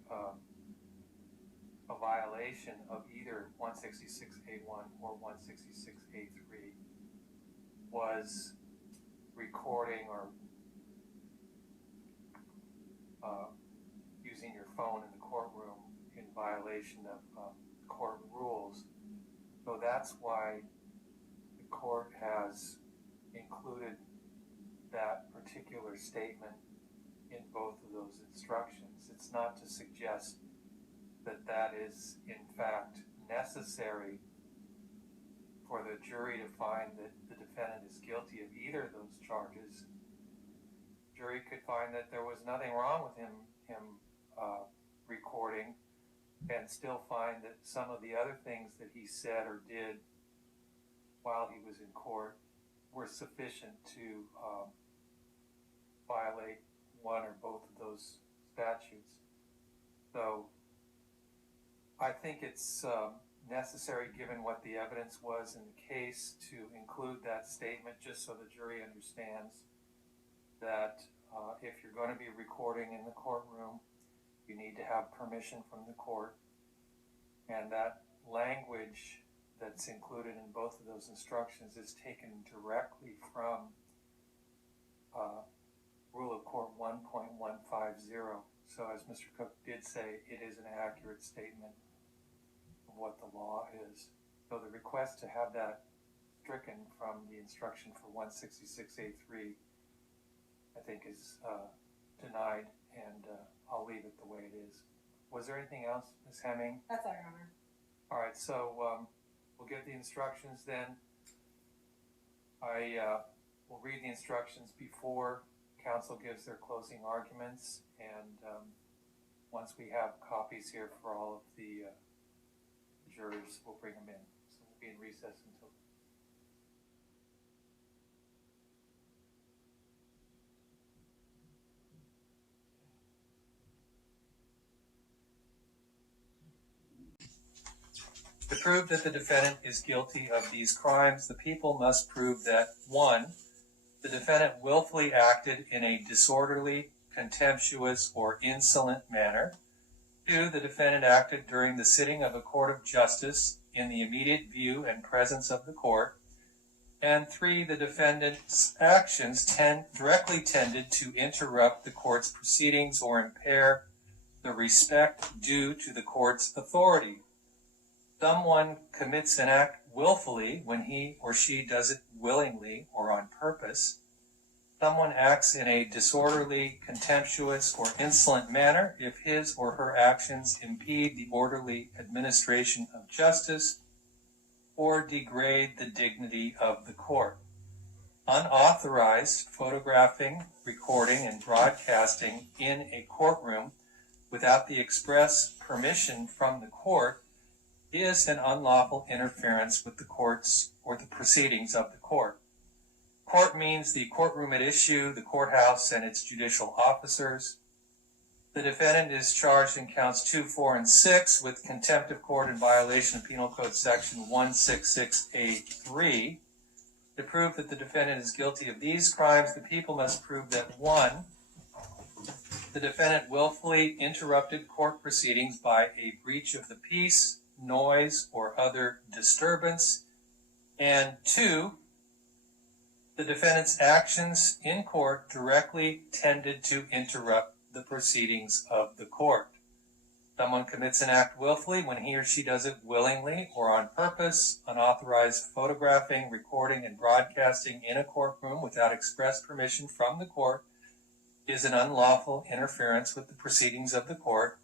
a violation of either 166A1 or 166A3 was recording or using your phone in the courtroom in violation of court rules. So that's why the court has included that particular statement in both of those instructions. It's not to suggest that that is in fact necessary for the jury to find that the defendant is guilty of either of those charges. The jury could find that there was nothing wrong with him recording and still find that some of the other things that he said or did while he was in court were sufficient to violate one or both of those statutes. So I think it's necessary, given what the evidence was in the case, to include that statement just so the jury understands that if you're going to be recording in the courtroom, you need to have permission from the court. And that language that's included in both of those instructions is taken directly from Rule of Court 1.150. So as Mr. Cook did say, it is an accurate statement of what the law is. So the request to have that stricken from the instruction for 166A3, I think, is denied, and I'll leave it the way it is. Was there anything else, Ms. Hemming? That's all, Your Honor. All right, so we'll get the instructions then. I will read the instructions before counsel gives their closing arguments, and once we have copies here for all of the jurors, we'll bring them in. So we'll be in recess until to prove that the defendant is guilty of these crimes, the people must prove that 1. The defendant willfully acted in a disorderly, contemptuous, or insolent manner. 2. The defendant acted during the sitting of a court of justice in the immediate view and presence of the court. And 3. The defendant's actions directly tended to interrupt the court's proceedings or impair the respect due to the court's authority. Someone commits an act willfully when he or she does it willingly or on purpose. Someone acts in a disorderly, contemptuous, or insolent manner if his or her actions impede the orderly administration of justice or degrade the dignity of the court. Unauthorized photographing, recording, and broadcasting in a courtroom without the express permission from the court is an unlawful interference with the courts or the proceedings of the court. Court means the courtroom at issue, the courthouse, and its judicial officers. The defendant is charged in counts 2, 4, and 6 with contempt of court in violation of Penal Code Section 166A3. To prove that the defendant is guilty of these crimes, the people must prove that 1. The defendant willfully interrupted court proceedings by a breach of the peace, noise, or other disturbance And 2, the defendant's actions in court directly tended to interrupt the proceedings of the court. Someone commits an act willfully when he or she does it willingly or on purpose. Unauthorized photographing, recording, and broadcasting in a courtroom without express permission from the court is an unlawful interference with the proceedings of the court.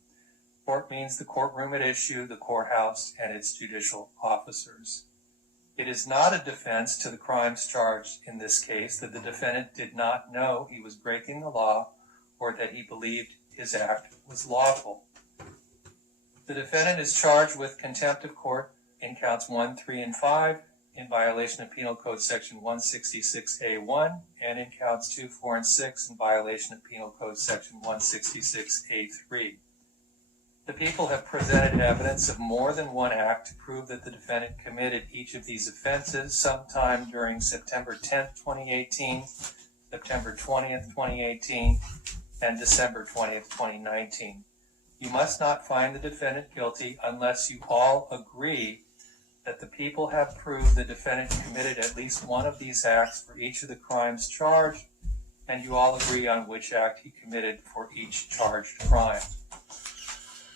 Court means the courtroom at issue, the courthouse, and its judicial officers. It is not a defense to the crimes charged in this case that the defendant did not know he was breaking the law or that he believed his act was lawful. The defendant is charged with contempt of court in counts 1, 3, and 5 in violation of Penal Code Section 166A1 and in counts 2, 4, and 6 in violation of Penal Code Section 166A3. The people have presented evidence of more than one act to prove that the defendant committed each of these offenses sometime during September 10th, 2018, September 20th, 2018, and December 20th, 2019. You must not find the defendant guilty unless you all agree that the people have proved the defendant committed at least one of these acts for each of the crimes charged, and you all agree on which act he committed for each charged crime.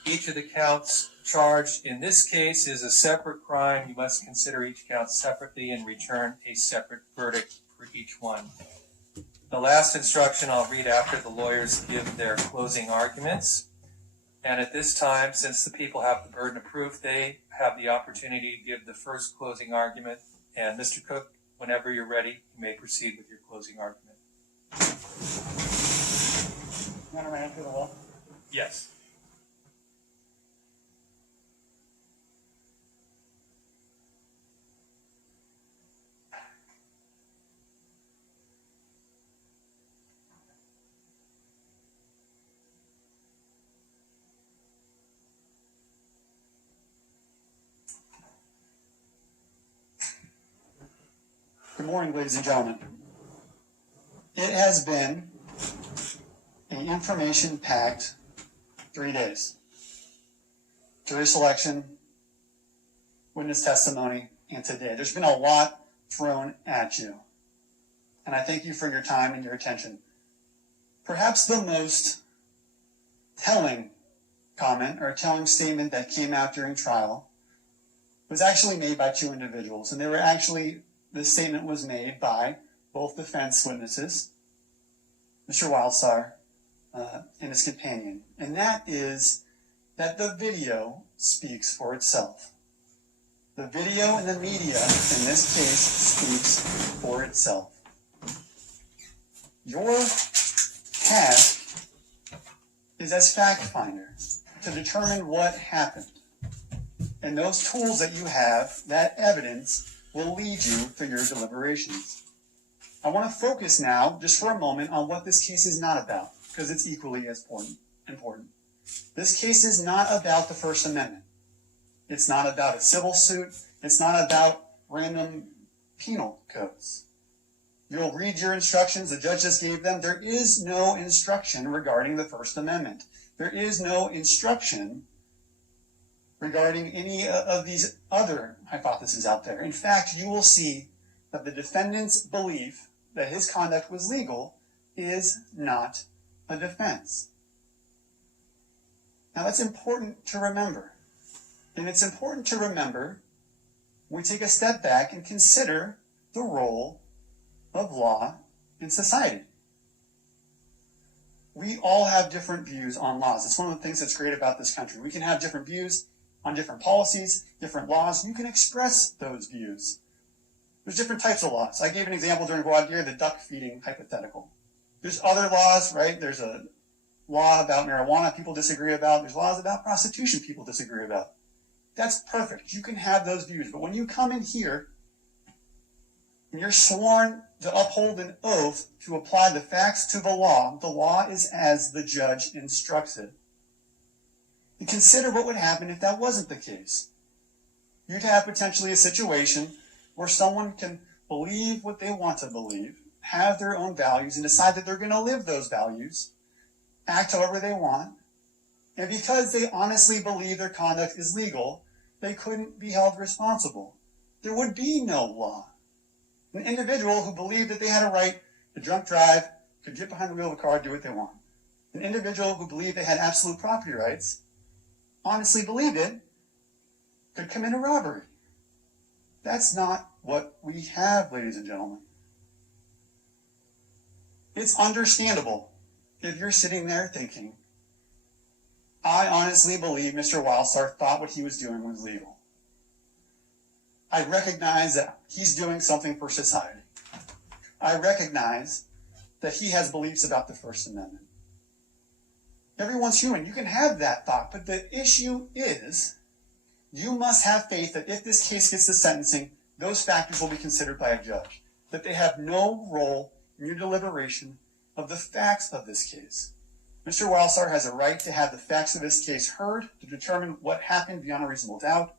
Each of the counts charged in this case is a separate crime. You must consider each count separately and return a separate verdict for each one. The last instruction I'll read after the lawyers give their closing arguments. And at this time, since the people have the burden of proof, they have the opportunity to give the first closing argument. And Mr. Cook, whenever you're ready, you may proceed with your closing argument. You want to run through the wall? Yes. Good morning, ladies and gentlemen. It has been an information-packed 3 days. Jury selection, witness testimony, and today. There's been a lot thrown at you. And I thank you for your time and your attention. Perhaps the most telling comment or telling statement that came out during trial was actually made by 2 individuals. And they were actually this statement was made by both defense witnesses, Mr. Wildstar and his companion. And that is that the video speaks for itself. The video and the media in this case speaks for itself. Your task is as fact finder to determine what happened. And those tools that you have, that evidence, will lead you for your deliberations. I want to focus now, just for a moment, on what this case is not about, because it's equally as important. This case is not about the First Amendment. It's not about a civil suit. It's not about random penal codes. You'll read your instructions. The judge just gave them. There is no instruction regarding the First Amendment. There is no instruction regarding any of these other hypotheses out there. In fact, you will see that the defendant's belief that his conduct was legal is not a defense. Now, that's important to remember. And it's important to remember when we take a step back and consider the role of law in society. We all have different views on laws. It's one of the things that's great about this country. We can have different views on different policies, different laws. You can express those views. There's different types of laws. I gave an example during voir dire, the duck feeding hypothetical. There's other laws, right? There's a law about marijuana people disagree about. There's laws about prostitution people disagree about. That's perfect. You can have those views. But when you come in here and you're sworn to uphold an oath to apply the facts to the law is as the judge instructs it. And consider what would happen if that wasn't the case. You'd have potentially a situation where someone can believe what they want to believe, have their own values, and decide that they're going to live those values, act however they want, and because they honestly believe their conduct is legal, they couldn't be held responsible. there would be no law. An individual who believed that they had a right to drunk drive could get behind the wheel of a car and do what they want. An individual who believed they had absolute property rights, honestly believed it, could commit a robbery. That's not what we have, ladies and gentlemen. It's understandable if you're sitting there thinking, I honestly believe Mr. Wildstar thought what he was doing was legal. I recognize that he's doing something for society. I recognize that he has beliefs about the First Amendment. Everyone's human. You can have that thought, but the issue is you must have faith that if this case gets to sentencing, those factors will be considered by a judge, that they have no role in your deliberation of the facts of this case. Mr. Wildstar has a right to have the facts of his case heard to determine what happened beyond a reasonable doubt.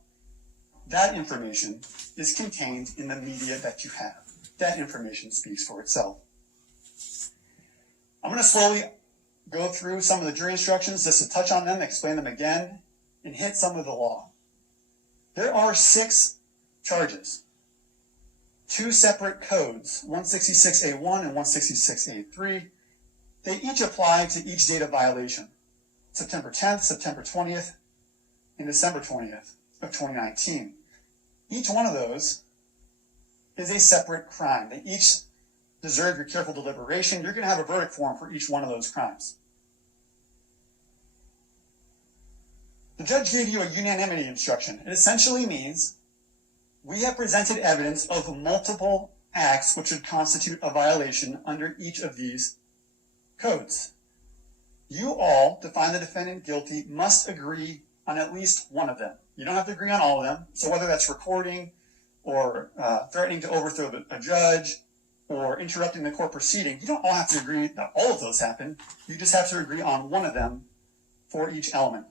That information is contained in the media that you have. That information speaks for itself. I'm going to slowly go through some of the jury instructions just to touch on them, explain them again, and hit some of the law. There are 6 charges, 2 separate codes, 166A1 and 166A3. They each apply to each date of violation, September 10th, September 20th, and December 20th of 2019. Each one of those is a separate crime. They each deserve your careful deliberation. You're going to have a verdict form for each one of those crimes. The judge gave you a unanimity instruction. It essentially means we have presented evidence of multiple acts which would constitute a violation under each of these codes. You all, to find the defendant guilty, must agree on at least one of them. You don't have to agree on all of them. So whether that's recording or threatening to overthrow a judge or interrupting the court proceeding, you don't all have to agree that all of those happen. You just have to agree on one of them for each element.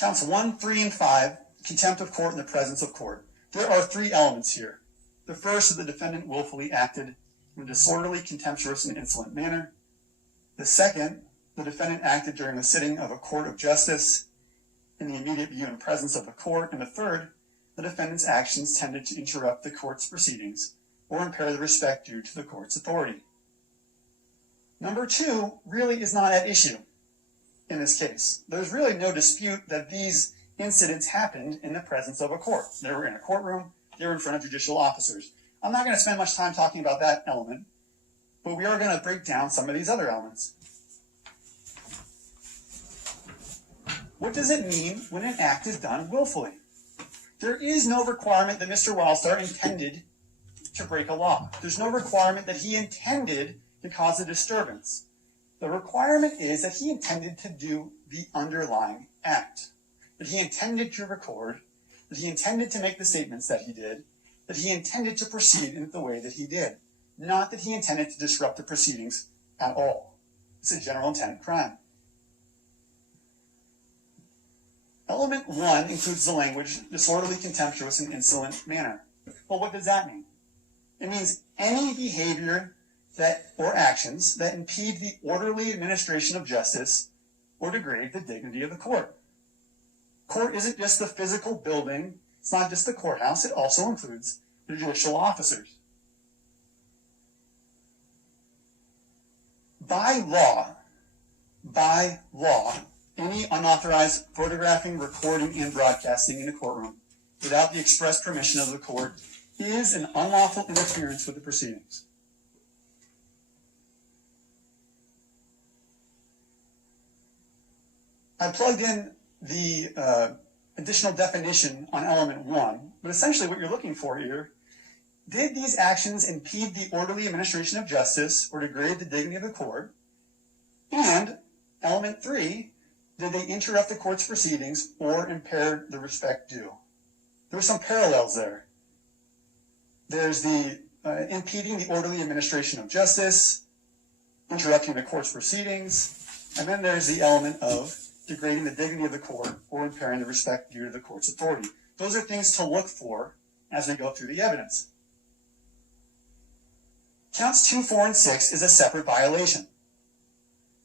Counts 1, 3, and 5, contempt of court in the presence of court. There are 3 elements here. The first is the defendant willfully acted in a disorderly, contemptuous, and insolent manner. The second, the defendant acted during the sitting of a court of justice in the immediate view and presence of the court. And the third, the defendant's actions tended to interrupt the court's proceedings or impair the respect due to the court's authority. Number 2 really is not at issue in this case. There's really no dispute that these incidents happened in the presence of a court. They were in a courtroom, they were in front of judicial officers. I'm not going to spend much time talking about that element, but we are going to break down some of these other elements. What does it mean when an act is done willfully? There is no requirement that Mr. Wildstar intended to break a law. There's no requirement that he intended to cause a disturbance. The requirement is that he intended to do the underlying act, that he intended to record, that he intended to make the statements that he did, that he intended to proceed in the way that he did, not that he intended to disrupt the proceedings at all. It's a general intent crime. Element 1 includes the language disorderly, contemptuous, and insolent manner. Well, what does that mean? It means any behavior or actions that impede the orderly administration of justice or degrade the dignity of the court. Court isn't just the physical building. It's not just the courthouse. It also includes the judicial officers. By law, any unauthorized photographing, recording, and broadcasting in a courtroom without the express permission of the court is an unlawful interference with the proceedings. I plugged in the additional definition on element 1, but essentially what you're looking for here, did these actions impede the orderly administration of justice or degrade the dignity of the court? And element 3, did they interrupt the court's proceedings or impair the respect due? There were some parallels there. There's the impeding the orderly administration of justice, interrupting the court's proceedings, and then there's the element of degrading the dignity of the court or impairing the respect due to the court's authority. Those are things to look for as we go through the evidence. Counts 2, 4, and 6 is a separate violation.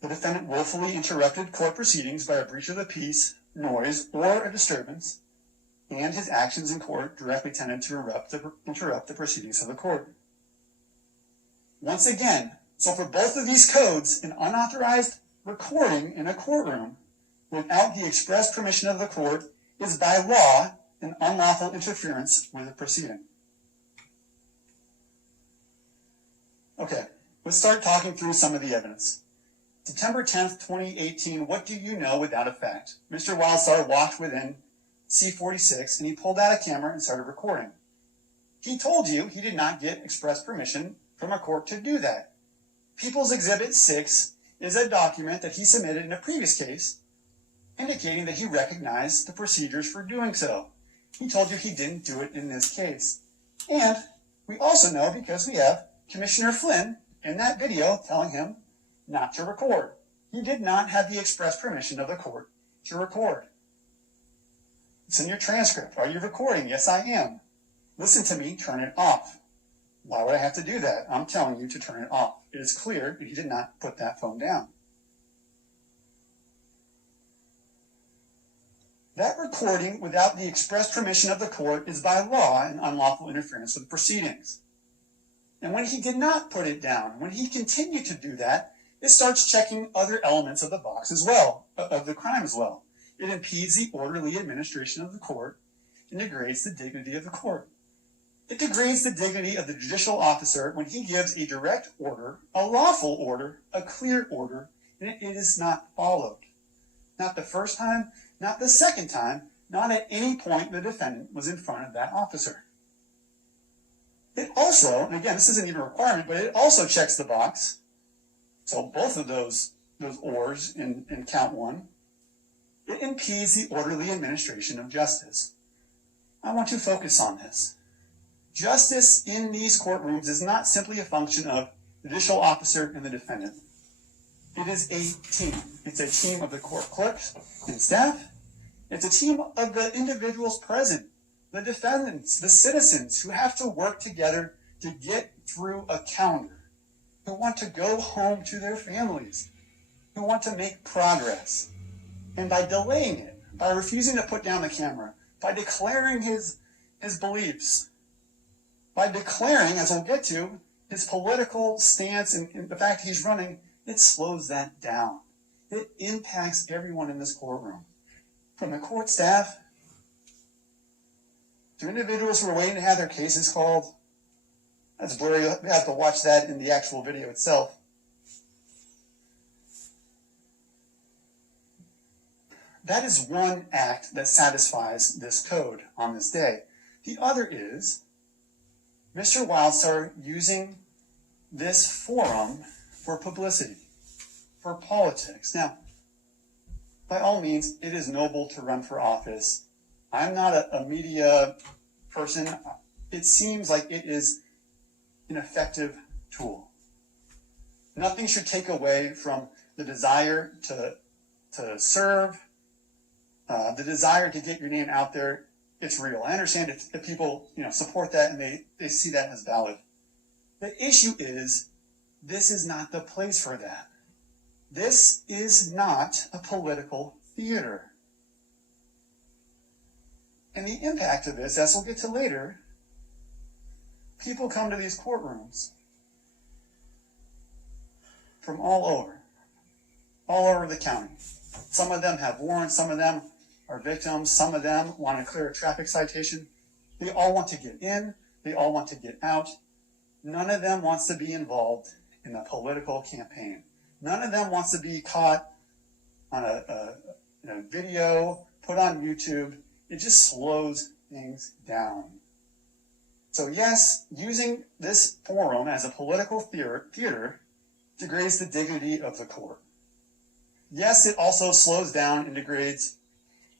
The defendant willfully interrupted court proceedings by a breach of the peace, noise, or a disturbance, and his actions in court directly tended to interrupt the proceedings of the court. Once again, so for both of these codes, an unauthorized recording in a courtroom without the express permission of the court is by law an unlawful interference with the proceeding. Okay, let's start talking through some of the evidence. September 10th, 2018, what do you know without a fact? Mr. Wildstar walked within C46 and he pulled out a camera and started recording. He told you he did not get express permission from a court to do that. People's Exhibit 6 is a document that he submitted in a previous case indicating that he recognized the procedures for doing so. He told you he didn't do it in this case. And we also know because we have Commissioner Flynn in that video telling him not to record. He did not have the express permission of the court to record. It's in your transcript. Are you recording? Yes, I am. Listen to me, turn it off. Why would I have to do that? I'm telling you to turn it off. It is clear that he did not put that phone down. That recording without the express permission of the court is by law an unlawful interference with proceedings. And when he did not put it down, when he continued to do that, it starts checking other elements of the box as well, of the crime as well. It impedes the orderly administration of the court and degrades the dignity of the court. It degrades the dignity of the judicial officer when he gives a direct order, a lawful order, a clear order, and it is not followed. Not the first time, not the second time, not at any point the defendant was in front of that officer. It also, and again, this isn't even a requirement, but it also checks the box. So both of those ors in count one, it impedes the orderly administration of justice. I want to focus on this. Justice in these courtrooms is not simply a function of the judicial officer and the defendant. It is a team. It's a team of the court clerks and staff. It's a team of the individuals present, the defendants, the citizens who have to work together to get through a calendar, who want to go home to their families, who want to make progress. And by delaying it, by refusing to put down the camera, by declaring his beliefs, by declaring, as we'll get to, his political stance and the fact he's running, it slows that down. It impacts everyone in this courtroom. From the court staff to individuals who are waiting to have their cases called. That's blurry. You have to watch that in the actual video itself. That is one act that satisfies this code on this day. The other is Mr. Wildstar using this forum for publicity, for politics. Now, by all means, it is noble to run for office. I'm not a media person. It seems like it is an effective tool. Nothing should take away from the desire to serve, the desire to get your name out there. It's real. I understand if people support that and they see that as valid. The issue is, this is not the place for that. This is not a political theater. And the impact of this, as we'll get to later, people come to these courtrooms from all over the county. Some of them have warrants, some of them are victims, some of them want to clear a traffic citation. They all want to get in, they all want to get out. None of them wants to be involved in a political campaign. None of them wants to be caught on a video, put on YouTube. It just slows things down. So yes, using this forum as a political theater degrades the dignity of the court. Yes, it also slows down and degrades,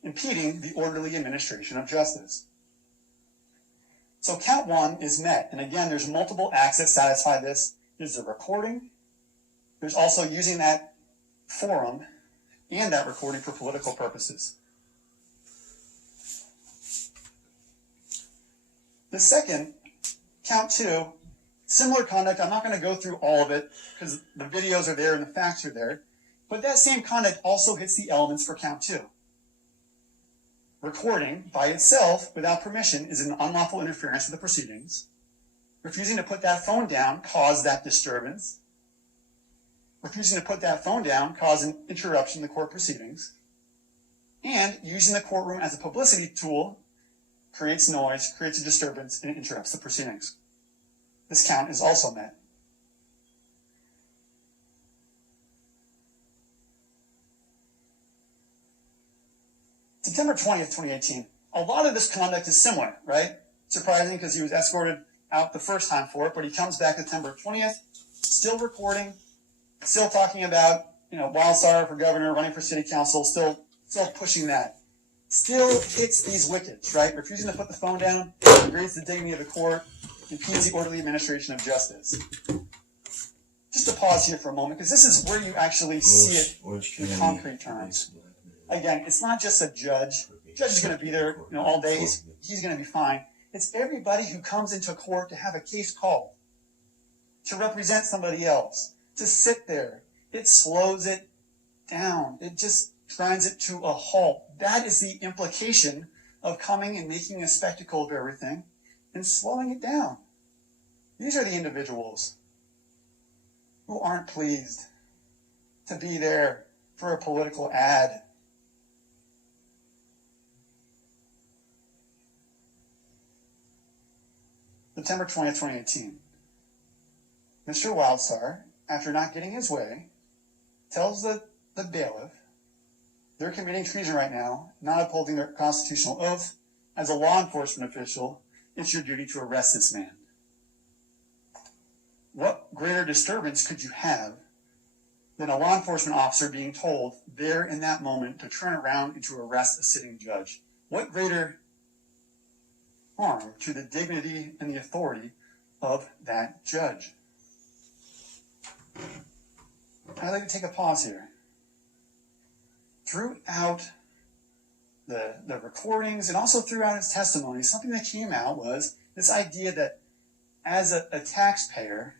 impeding the orderly administration of justice. So count one is met. And again, there's multiple acts that satisfy this. There's the recording. There's also using that forum and that recording for political purposes. The second, count two, similar conduct. I'm not going to go through all of it because the videos are there and the facts are there. But that same conduct also hits the elements for count two. Recording by itself without permission is an unlawful interference with the proceedings. Refusing to put that phone down caused that disturbance. Refusing to put that phone down caused an interruption in the court proceedings. And using the courtroom as a publicity tool creates noise, creates a disturbance, and interrupts the proceedings. This count is also met. September 20th, 2018. A lot of this conduct is similar, right? Surprising because he was escorted out the first time for it, but he comes back September 20th, still recording, still talking about, Wildstar for governor, running for city council, still pushing that. Still hits these wickets, right? Refusing to put the phone down, degrades the dignity of the court, impedes the orderly administration of justice. Just to pause here for a moment, because this is where you actually see it in concrete terms. Again, it's not just a judge. The judge is going to be there, all day. He's going to be fine. It's everybody who comes into court to have a case called, to represent somebody else, to sit there. It slows it down. It just grinds it to a halt. That is the implication of coming and making a spectacle of everything and slowing it down. These are the individuals who aren't pleased to be there for a political ad. September 20th, 2018. Mr. Wildstar, after not getting his way, tells the bailiff they're committing treason right now, not upholding their constitutional oath. As a law enforcement official, it's your duty to arrest this man. What greater disturbance could you have than a law enforcement officer being told there in that moment to turn around and to arrest a sitting judge? What greater harm to the dignity and the authority of that judge? I'd like to take a pause here. Throughout the recordings and also throughout his testimony, something that came out was this idea that as a taxpayer,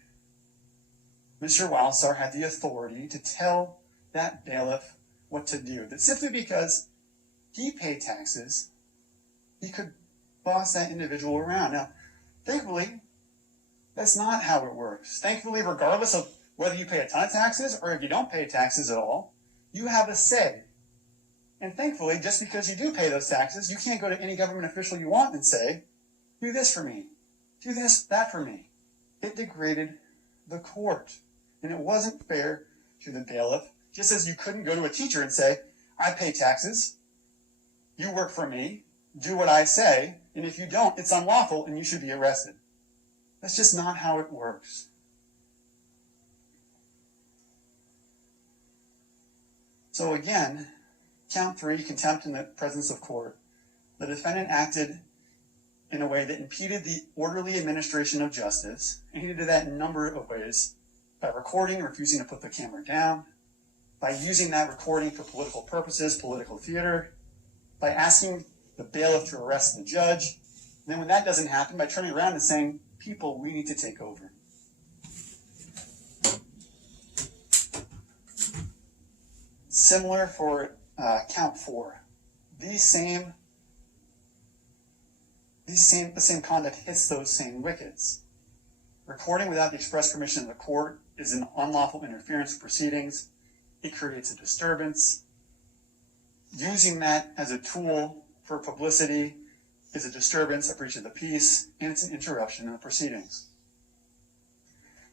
Mr. Wildstar had the authority to tell that bailiff what to do. That simply because he paid taxes, he could boss that individual around. Now, thankfully, that's not how it works. Thankfully, regardless of whether you pay a ton of taxes or if you don't pay taxes at all, you have a say. And thankfully, just because you do pay those taxes, you can't go to any government official you want and say, do this for me, do this, that for me. It degraded the court. And it wasn't fair to the bailiff, just as you couldn't go to a teacher and say, I pay taxes, you work for me, do what I say, and if you don't, it's unlawful and you should be arrested. That's just not how it works. So again, count 3, contempt in the presence of court. The defendant acted in a way that impeded the orderly administration of justice, and he did that in a number of ways. By recording, refusing to put the camera down, by using that recording for political purposes, political theater, by asking the bailiff to arrest the judge, and then when that doesn't happen, by turning around and saying, people, we need to take over. Similar for count 4. The same conduct hits those same wickets. Recording without the express permission of the court is an unlawful interference with proceedings. It creates a disturbance. Using that as a tool for publicity is a disturbance, a breach of the peace, and it's an interruption in the proceedings.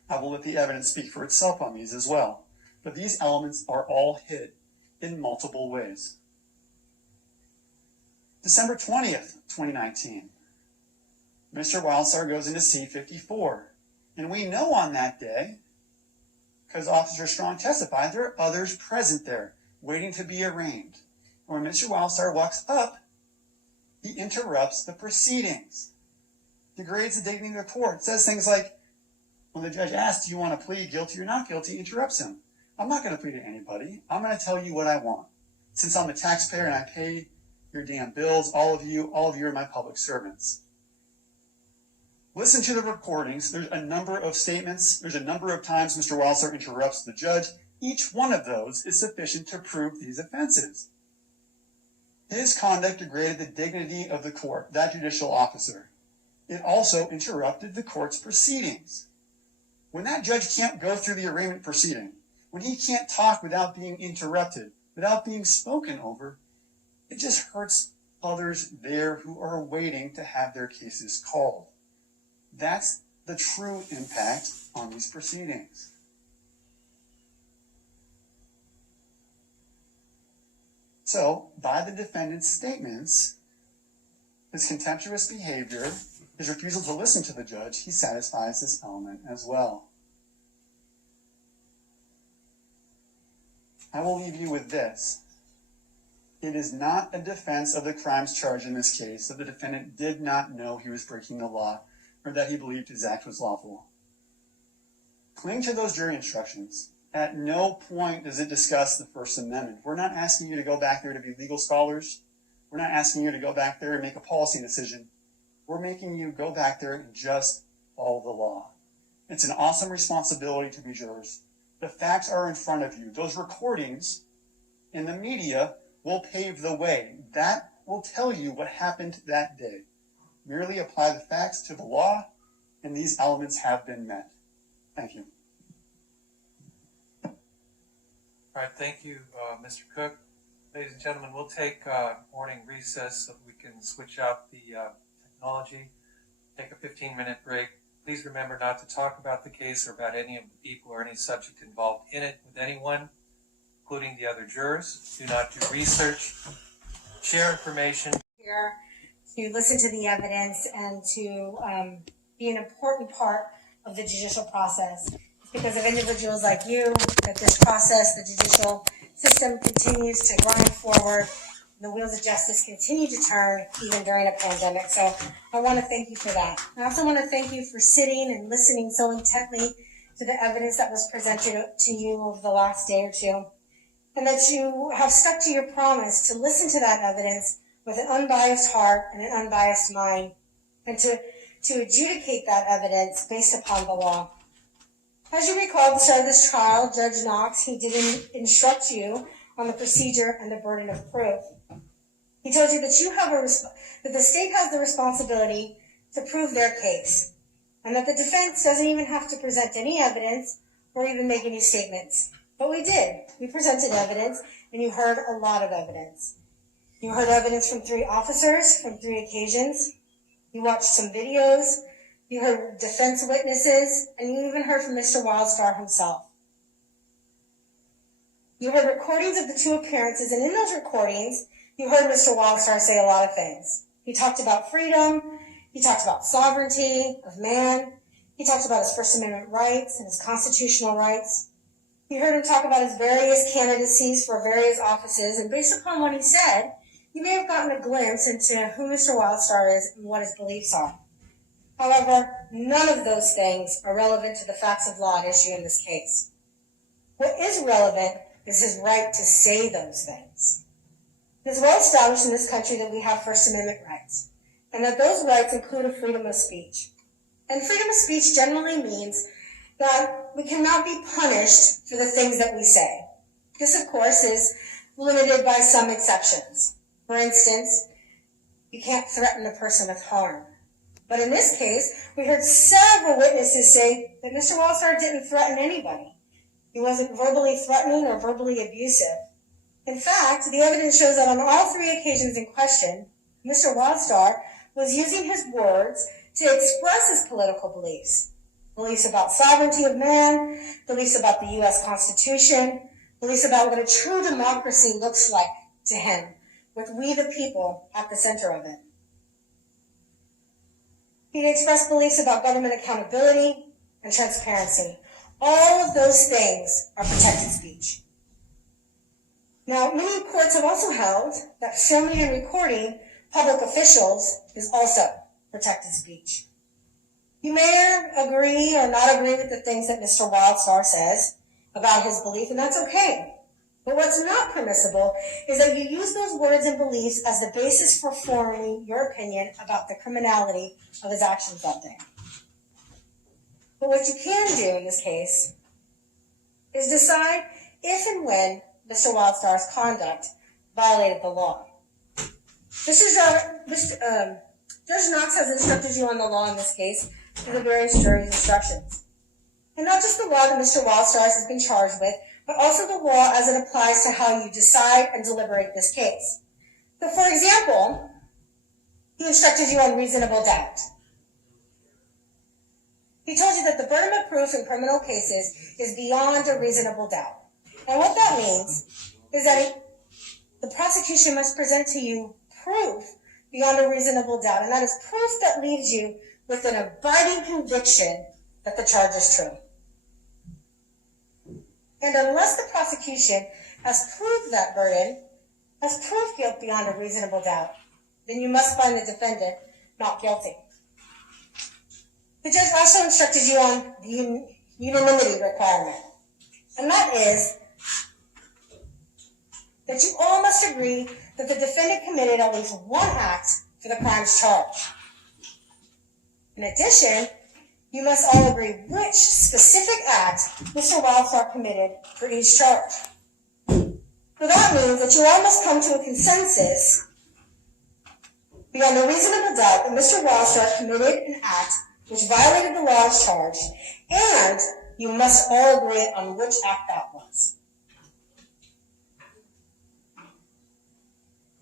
I will let the evidence speak for itself on these as well, but these elements are all hit in multiple ways. December 20th, 2019. Mr. Wildstar goes into C-54, and we know on that day, because Officer Strong testified, there are others present there, waiting to be arraigned. When Mr. Wildstar walks up, he interrupts the proceedings, degrades the dignity of the court, says things like, when the judge asks, do you want to plead guilty or not guilty, he interrupts him. I'm not going to plead to anybody. I'm going to tell you what I want. Since I'm a taxpayer and I pay your damn bills, all of you are my public servants. Listen to the recordings. There's a number of statements. There's a number of times Mr. Wildstar interrupts the judge. Each one of those is sufficient to prove these offenses. His conduct degraded the dignity of the court, that judicial officer. It also interrupted the court's proceedings. When that judge can't go through the arraignment proceeding, when he can't talk without being interrupted, without being spoken over, it just hurts others there who are waiting to have their cases called. That's the true impact on these proceedings. So, by the defendant's statements, his contemptuous behavior, his refusal to listen to the judge, he satisfies this element as well. I will leave you with this. It is not a defense of the crimes charged in this case that the defendant did not know he was breaking the law or that he believed his act was lawful. Cling to those jury instructions. At no point does it discuss the First Amendment. We're not asking you to go back there to be legal scholars. We're not asking you to go back there and make a policy decision. We're making you go back there and just follow the law. It's an awesome responsibility to be jurors. The facts are in front of you. Those recordings in the media will pave the way. That will tell you what happened that day. Merely apply the facts to the law, and these elements have been met. Thank you. All right, thank you, Mr. Cook. Ladies and gentlemen, we'll take morning recess so we can switch out the technology, take a 15-minute break. Please remember not to talk about the case or about any of the people or any subject involved in it with anyone, including the other jurors. Do not do research, share information. Here to listen to the evidence and to be an important part of the judicial process. It's because of individuals like you that this process, the judicial system, continues to grind forward. The wheels of justice continue to turn even during a pandemic. So I want to thank you for that. I also want to thank you for sitting and listening so intently to the evidence that was presented to you over the last day or two, and that you have stuck to your promise to listen to that evidence with an unbiased heart and an unbiased mind, and to adjudicate that evidence based upon the law. As you recall, at the start of this trial, Judge Knox, he did instruct you on the procedure and the burden of proof. He told you that that the state has the responsibility to prove their case, and that the defense doesn't even have to present any evidence or even make any statements. But we did. We presented evidence, and you heard a lot of evidence. You heard evidence from 3 officers from 3 occasions. You watched some videos. You heard defense witnesses, and you even heard from Mr. Wildstar himself. You heard recordings of the 2 appearances, and in those recordings, you heard Mr. Wildstar say a lot of things. He talked about freedom. He talked about sovereignty of man. He talked about his First Amendment rights and his constitutional rights. You heard him talk about his various candidacies for various offices, and based upon what he said, you may have gotten a glimpse into who Mr. Wildstar is and what his beliefs are. However, none of those things are relevant to the facts of law at issue in this case. What is relevant is his right to say those things. It is well established in this country that we have First Amendment rights, and that those rights include a freedom of speech. And freedom of speech generally means that we cannot be punished for the things that we say. This, of course, is limited by some exceptions. For instance, you can't threaten a person with harm. But in this case, we heard several witnesses say that Mr. Wildstar didn't threaten anybody. He wasn't verbally threatening or verbally abusive. In fact, the evidence shows that on all 3 occasions in question, Mr. Wildstar was using his words to express his political beliefs. Beliefs about sovereignty of man, beliefs about the U.S. Constitution, beliefs about what a true democracy looks like to him, with we the people at the center of it. He expressed beliefs about government accountability and transparency. All of those things are protected speech. Now, many courts have also held that filming and recording public officials is also protected speech. You may agree or not agree with the things that Mr. Wildstar says about his belief, and that's okay. But what's not permissible is that you use those words and beliefs as the basis for forming your opinion about the criminality of his actions that day. But what you can do in this case is decide if and when Mr. Wildstar's conduct violated the law. Judge Knox has instructed you on the law in this case through the various jury's instructions. And not just the law that Mr. Wildstar has been charged with, but also the law as it applies to how you decide and deliberate this case. So, for example, he instructed you on reasonable doubt. He told you that the burden of proof in criminal cases is beyond a reasonable doubt. And what that means is that the prosecution must present to you proof beyond a reasonable doubt, and that is proof that leaves you with an abiding conviction that the charge is true. And unless the prosecution has proved that burden, has proved guilt beyond a reasonable doubt, then you must find the defendant not guilty. The judge also instructed you on the unanimity requirement, and that is that you all must agree that the defendant committed at least one act for the crimes charged. In addition, you must all agree which specific act Mr. Wildstar committed for each charge. So that means that you all must come to a consensus beyond a reasonable doubt that Mr. Wildstar committed an act which violated the laws charged, and you must all agree on which act that was.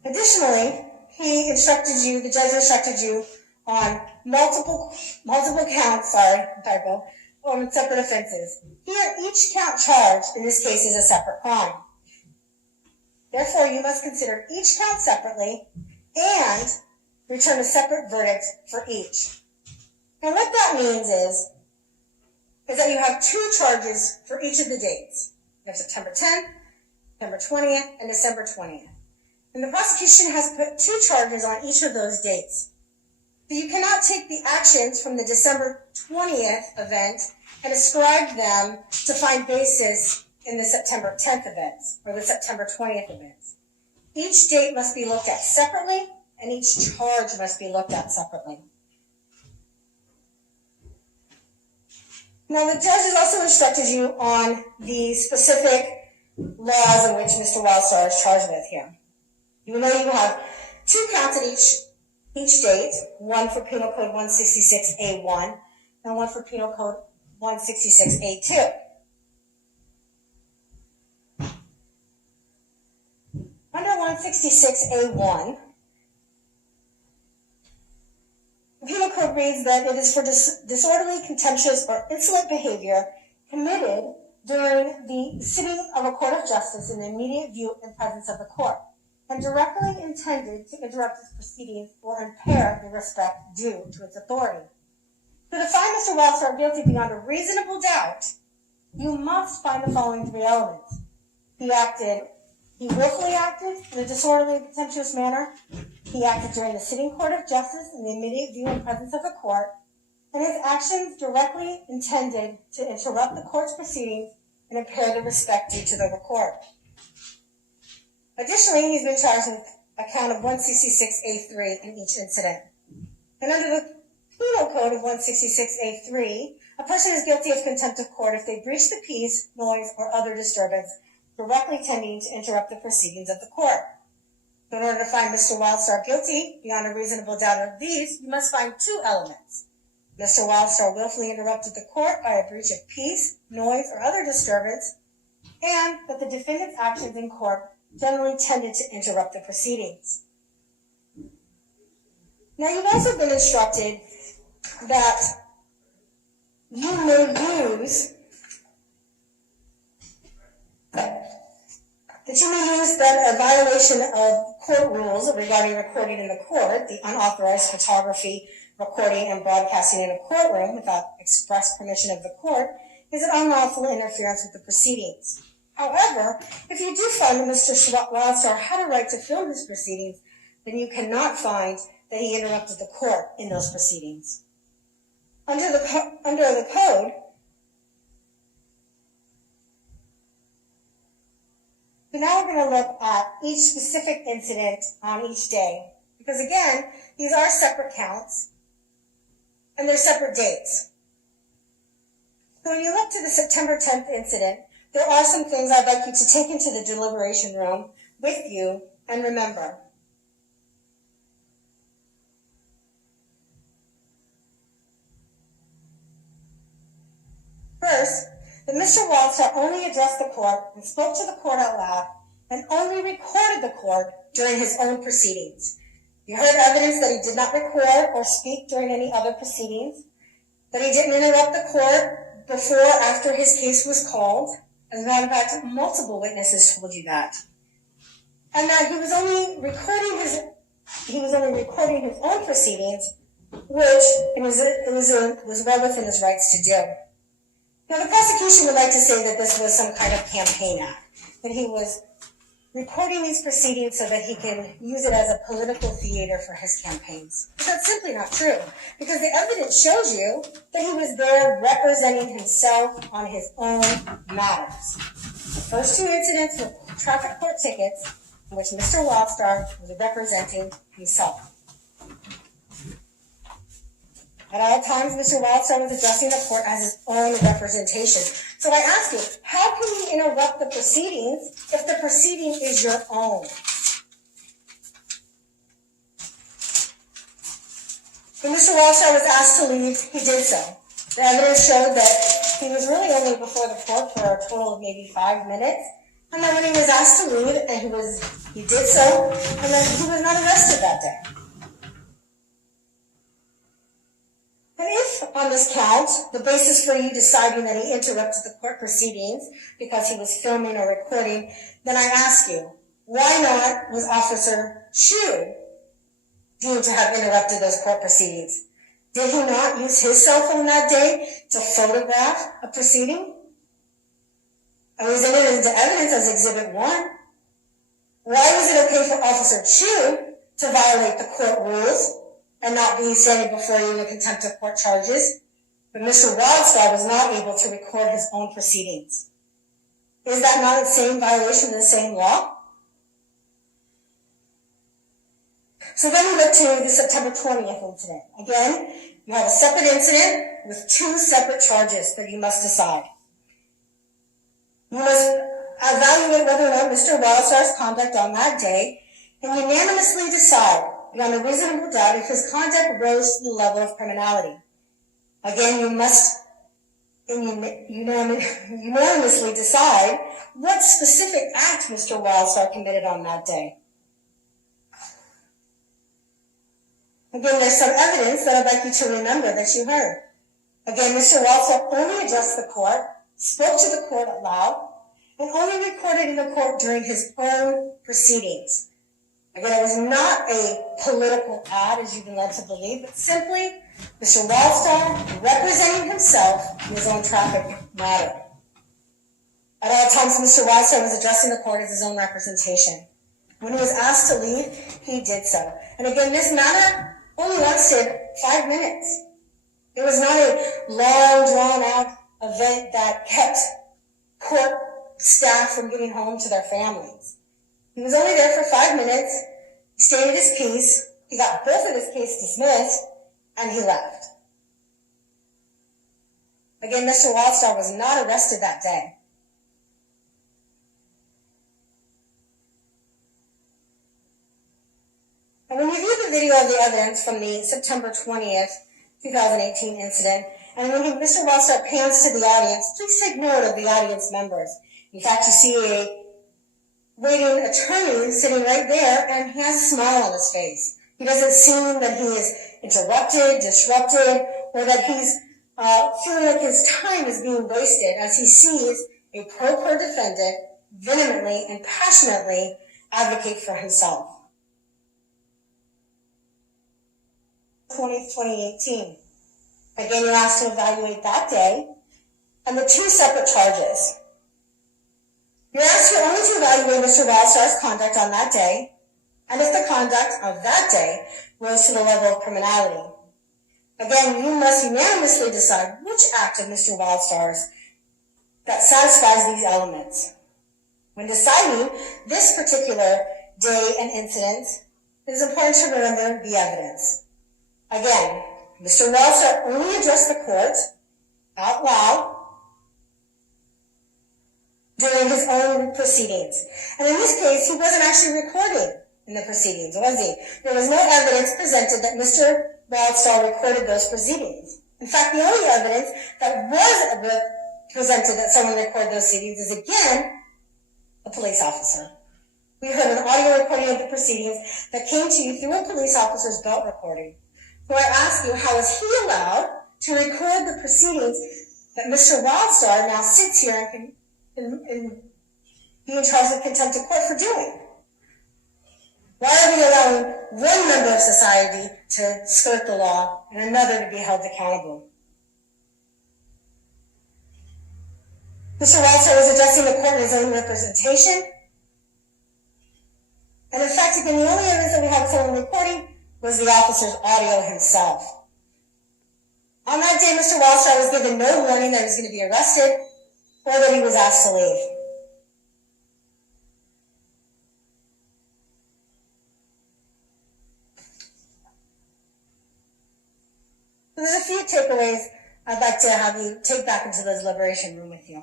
Additionally, the judge instructed you on multiple counts, on separate offenses. Here, each count charged in this case is a separate crime. Therefore, you must consider each count separately and return a separate verdict for each. And what that means is that you have two charges for each of the dates. You have September 10th, September 20th, and December 20th. And the prosecution has put two charges on each of those dates. So you cannot take the actions from the December 20th event and ascribe them to find basis in the September 10th events or the September 20th events. Each date must be looked at separately, and each charge must be looked at separately. Now, the judge has also instructed you on the specific laws in which Mr. Wildstar is charged with here. You know you have two counts at each date, one for Penal Code 166A1 and one for Penal Code 166A2. Under 166A1, the Penal Code reads that it is for disorderly, contemptuous, or insolent behavior committed during the sitting of a court of justice in the immediate view and presence of the court, and directly intended to interrupt its proceedings or impair the respect due to its authority. So to find Mr. Wildstar guilty beyond a reasonable doubt, you must find the following three elements. He willfully acted in a disorderly and contemptuous manner. He acted during the sitting court of justice in the immediate view and presence of the court, and his actions directly intended to interrupt the court's proceedings and impair the respect due to the court. Additionally, he's been charged with a count of 166A3 in each incident. And under the Penal Code of 166A3, a person is guilty of contempt of court if they breach the peace, noise, or other disturbance directly tending to interrupt the proceedings of the court. So in order to find Mr. Wildstar guilty beyond a reasonable doubt of these, you must find two elements. Mr. Wildstar willfully interrupted the court by a breach of peace, noise, or other disturbance, and that the defendant's actions in court generally tended to interrupt the proceedings. Now, you've also been instructed that you may use a violation of court rules regarding recording in the court, the unauthorized photography, recording, and broadcasting in a courtroom without express permission of the court, is an unlawful interference with the proceedings. However, if you do find that Mr. Wildstar had a right to film his proceedings, then you cannot find that he interrupted the court in those proceedings. Under the code, so now we're going to look at each specific incident on each day, because again, these are separate counts, and they're separate dates. So when you look to the September 10th incident, there are some things I'd like you to take into the deliberation room with you and remember. that Mr. Wildstar only addressed the court and spoke to the court out loud and only recorded the court during his own proceedings. You heard evidence that he did not record or speak during any other proceedings, that he didn't interrupt the court before or after his case was called. As a matter of fact, multiple witnesses told you that. And that he was only recording his own proceedings, which was well within his rights to do. Now, the prosecution would like to say that this was some kind of campaign act, that he was recording these proceedings so that he can use it as a political theater for his campaigns. But that's simply not true, because the evidence shows you that he was there representing himself on his own matters. The first two incidents were traffic court tickets in which Mr. Wildstar was representing himself. At all times, Mr. Wildstar was addressing the court as his own representation. So I ask you, how can you interrupt the proceedings if the proceeding is your own? When Mr. Wildstar was asked to leave, he did so. The evidence showed that he was really only before the court for a total of maybe 5 minutes. And then when he was asked to leave, and he did so, and then he was not arrested that day. And if, on this count, the basis for you deciding that he interrupted the court proceedings because he was filming or recording, then I ask you, why not was Officer Chu deemed to have interrupted those court proceedings? Did he not use his cell phone that day to photograph a proceeding? It was entered into evidence as Exhibit 1. Why was it okay for Officer Chu to violate the court rules and not be standing before you in contempt of court charges, but Mr. Wildstar was not able to record his own proceedings? Is that not the same violation of the same law? So then we look to the September 20th incident. Again, you have a separate incident with two separate charges that you must decide. You must evaluate whether or not Mr. Wildstar's conduct on that day and unanimously decide beyond a reasonable doubt if his conduct rose to the level of criminality. Again, you must unanimously decide what specific act Mr. Wildstar committed on that day. Again, there's some evidence that I'd like you to remember that you heard. Again, Mr. Wildstar only addressed the court, spoke to the court aloud, and only recorded in the court during his own proceedings. Again, it was not a political ad, as you've been led to believe, but simply Mr. Wildstar representing himself in his own traffic matter. At all times, Mr. Wildstar was addressing the court as his own representation. When he was asked to leave, he did so. And again, this matter only lasted 5 minutes. It was not a long, drawn-out event that kept court staff from getting home to their families. He was only there for 5 minutes, he stated his piece, he got both of his cases dismissed, and he left. Again, Mr. Wildstar was not arrested that day. And when you view the video of the evidence from the September 20th, 2018 incident, and when Mr. Wildstar pans to the audience, please take note of the audience members. In fact, you see a waiting attorney sitting right there, and he has a smile on his face. He doesn't seem that he is interrupted, disrupted, or that he's feeling like his time is being wasted as he sees a pro per defendant vehemently and passionately advocate for himself. 2018. Again, you're asked to evaluate that day and the two separate charges. You're asked only to evaluate Mr. Wildstar's conduct on that day, and if the conduct of that day rose to the level of criminality. Again, you must unanimously decide which act of Mr. Wildstar's that satisfies these elements. When deciding this particular day and incident, it is important to remember the evidence. Again, Mr. Wildstar only addressed the court out loud during his own proceedings. And in this case, he wasn't actually recording in the proceedings, was he? There was no evidence presented that Mr. Wildstar recorded those proceedings. In fact, the only evidence that was presented that someone recorded those proceedings is again a police officer. We heard an audio recording of the proceedings that came to you through a police officer's belt recording. So I ask you, how is he allowed to record the proceedings that Mr. Wildstar now sits here and can be in charge of contempt of court for doing? Why are we allowing one member of society to skirt the law and another to be held accountable? Mr. Wildstar was addressing the court in his own representation. And in fact, again, the only evidence that we have of someone recording was the officer's audio himself. On that day, Mr. Wildstar was given no warning that he was going to be arrested or that he was asked to leave. There's a few takeaways I'd like to have you take back into the deliberation room with you.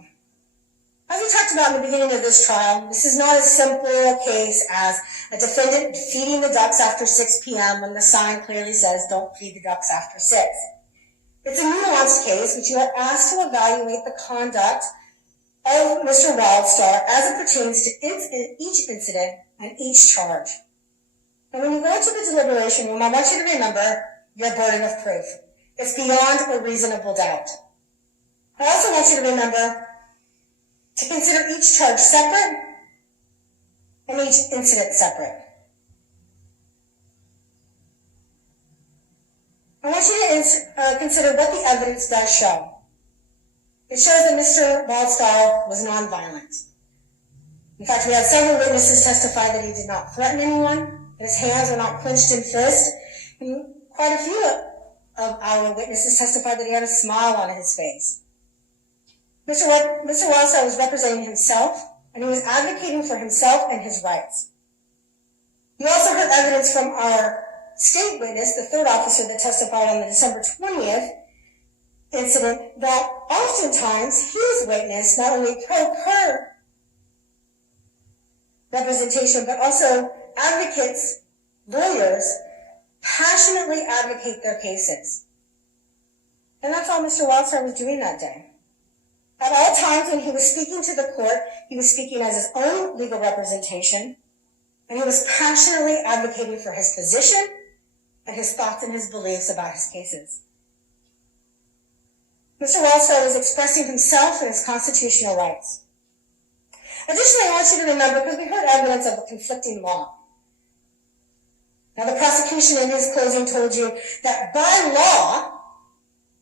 As we talked about in the beginning of this trial, this is not a simple case as a defendant feeding the ducks after 6 p.m. when the sign clearly says, "Don't feed the ducks after 6." It's a nuanced case which you are asked to evaluate the conduct of Mr. Wildstar as it pertains to each incident and each charge. And when you go into the deliberation room, I want you to remember your burden of proof. It's beyond a reasonable doubt. I also want you to remember to consider each charge separate and each incident separate. I want you to consider what the evidence does show. It shows that Mr. Wildstar was nonviolent. In fact, we had several witnesses testify that he did not threaten anyone, that his hands were not clenched in fist, and quite a few of our witnesses testified that he had a smile on his face. Mr. Wildstar was representing himself, and he was advocating for himself and his rights. We also heard evidence from our state witness, the third officer that testified on the December 20th incident, that oftentimes his witness not only probed her representation, but also advocates, lawyers, passionately advocate their cases. And that's all Mr. Wildstar was doing that day. At all times when he was speaking to the court, he was speaking as his own legal representation, and he was passionately advocating for his position and his thoughts and his beliefs about his cases. Mr. Wildstar was expressing himself and his constitutional rights. Additionally, I want you to remember, because we heard evidence of a conflicting law. Now, the prosecution in his closing told you that by law,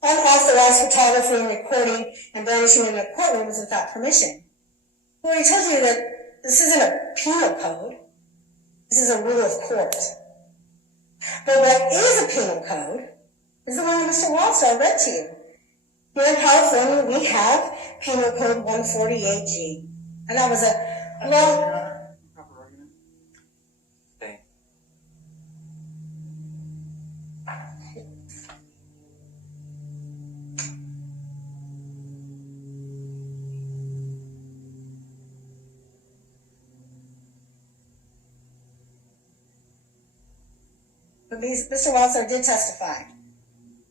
unauthorized photography and recording and brandishing in a courtroom was without permission. Well, he tells you that this isn't a penal code. This is a rule of court. But what is a penal code is the one that Mr. Wildstar read to you. Here in California, we have Penal Code 148G. And that was a law. But Mr. Wildstar did testify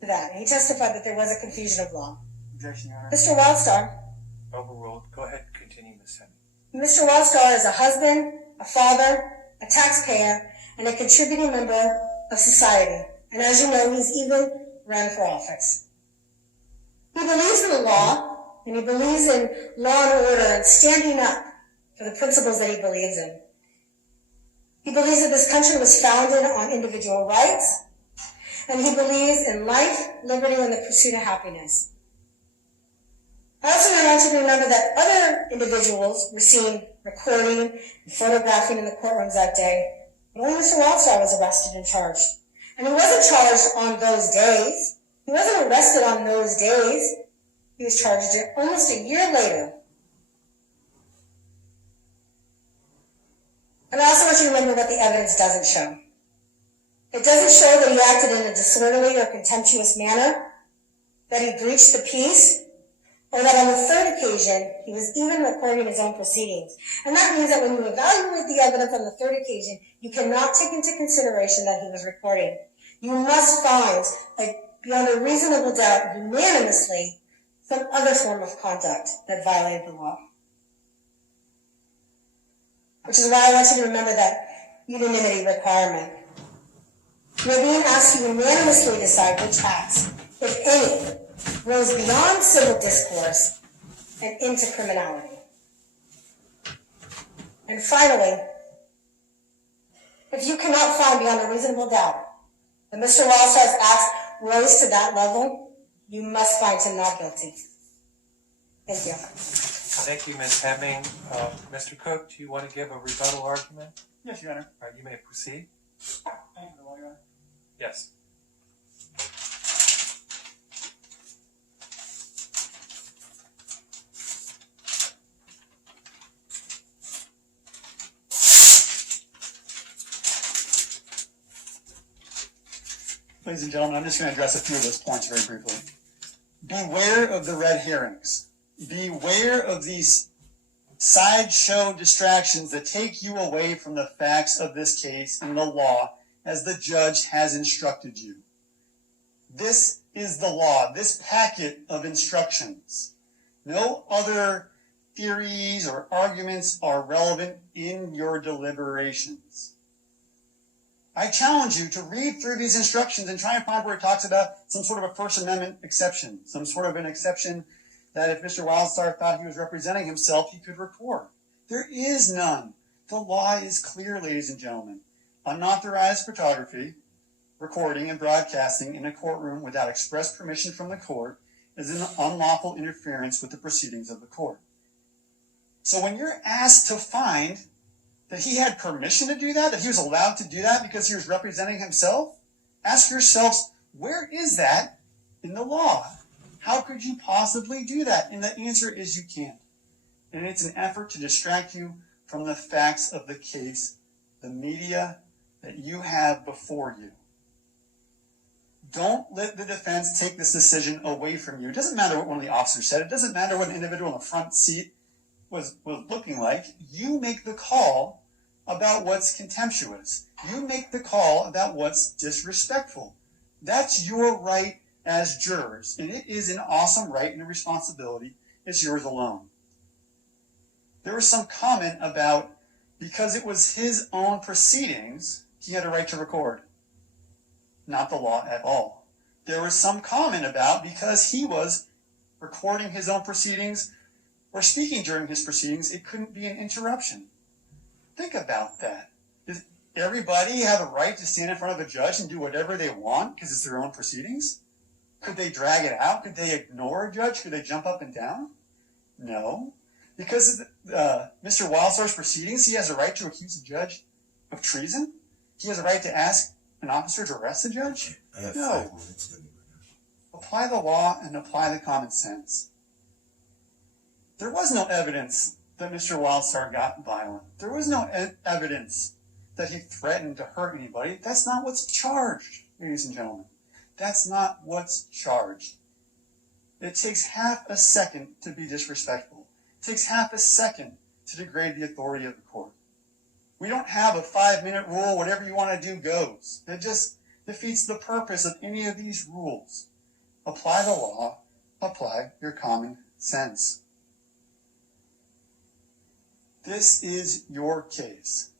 to that. He testified that there was a confusion of law. Objection, Your Honor. Mr. Wildstar. Overruled. Go ahead, continue, Ms. Henry. Mr. Wildstar is a husband, a father, a taxpayer, and a contributing member of society. And as you know, he's even ran for office. He believes in the law, and he believes in law and order and standing up for the principles that he believes in. He believes that this country was founded on individual rights, and he believes in life, liberty, and the pursuit of happiness. I also want you to remember that other individuals were seen recording and photographing in the courtrooms that day, but only Mr. Wildstar was arrested and charged. And he wasn't charged on those days. He wasn't arrested on those days. He was charged almost a year later. And I also want you to remember what the evidence doesn't show. It doesn't show that he acted in a disorderly or contemptuous manner, that he breached the peace, or that on the third occasion, he was even recording his own proceedings. And that means that when you evaluate the evidence on the third occasion, you cannot take into consideration that he was recording. You must find, beyond a reasonable doubt, unanimously, some other form of conduct that violated the law. Which is why I want you to remember that unanimity requirement. You're being asked to unanimously decide which acts, if any, rose beyond civil discourse and into criminality. And finally, if you cannot find beyond a reasonable doubt that Mr. Wildstar's acts rose to that level, you must find him not guilty. Thank you. Thank you, Ms. Hemming. Mr. Cook, do you want to give a rebuttal argument? Yes, Your Honor. All right, you may proceed. Thank you for the law, Your Honor. Yes. Ladies and gentlemen, I'm just going to address a few of those points very briefly. Beware of the red herrings. Beware of these sideshow distractions that take you away from the facts of this case and the law as the judge has instructed you. This is the law, this packet of instructions. No other theories or arguments are relevant in your deliberations. I challenge you to read through these instructions and try and find where it talks about some sort of a First Amendment exception, some sort of an exception that if Mr. Wildstar thought he was representing himself, he could record. There is none. The law is clear, ladies and gentlemen. Unauthorized photography, recording, and broadcasting in a courtroom without express permission from the court is an unlawful interference with the proceedings of the court. So when you're asked to find that he had permission to do that he was allowed to do that because he was representing himself, ask yourselves, where is that in the law? How could you possibly do that? And the answer is you can't. And it's an effort to distract you from the facts of the case, the media that you have before you. Don't let the defense take this decision away from you. It doesn't matter what one of the officers said. It doesn't matter what an individual in the front seat was looking like. You make the call about what's contemptuous. You make the call about what's disrespectful. That's your right as jurors, and it is an awesome right and a responsibility. It's yours alone. There was some comment about because it was his own proceedings, he had a right to record. Not the law at all. There was some comment about because he was recording his own proceedings or speaking during his proceedings, it couldn't be an interruption. Think about that. Does everybody have a right to stand in front of a judge and do whatever they want because it's their own proceedings? Could they drag it out? Could they ignore a judge? Could they jump up and down? No. Because of Mr. Wildstar's proceedings, he has a right to accuse a judge of treason? He has a right to ask an officer to arrest a judge? No. Apply the law and apply the common sense. There was no evidence that Mr. Wildstar got violent. There was no evidence that he threatened to hurt anybody. That's not what's charged, ladies and gentlemen. That's not what's charged. It takes half a second to be disrespectful. It takes half a second to degrade the authority of the court. We don't have a 5-minute rule, whatever you want to do goes. It just defeats the purpose of any of these rules. Apply the law, apply your common sense. This is your case.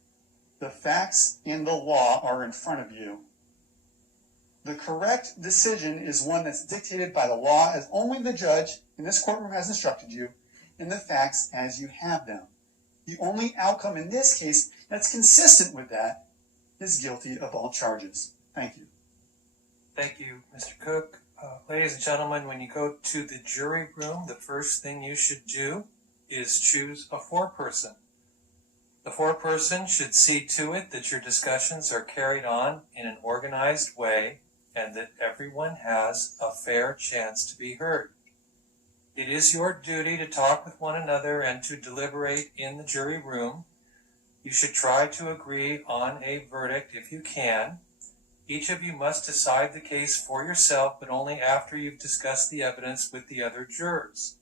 The facts and the law are in front of you. The correct decision is one that's dictated by the law as only the judge in this courtroom has instructed you, and the facts as you have them. The only outcome in this case that's consistent with that is guilty of all charges. Thank you. Thank you, Mr. Cook. Ladies and gentlemen, when you go to the jury room, the first thing you should do is choose a foreperson. The foreperson should see to it that your discussions are carried on in an organized way and that everyone has a fair chance to be heard. It is your duty to talk with one another and to deliberate in the jury room. You should try to agree on a verdict if you can. Each of you must decide the case for yourself, but only after you've discussed the evidence with the other jurors.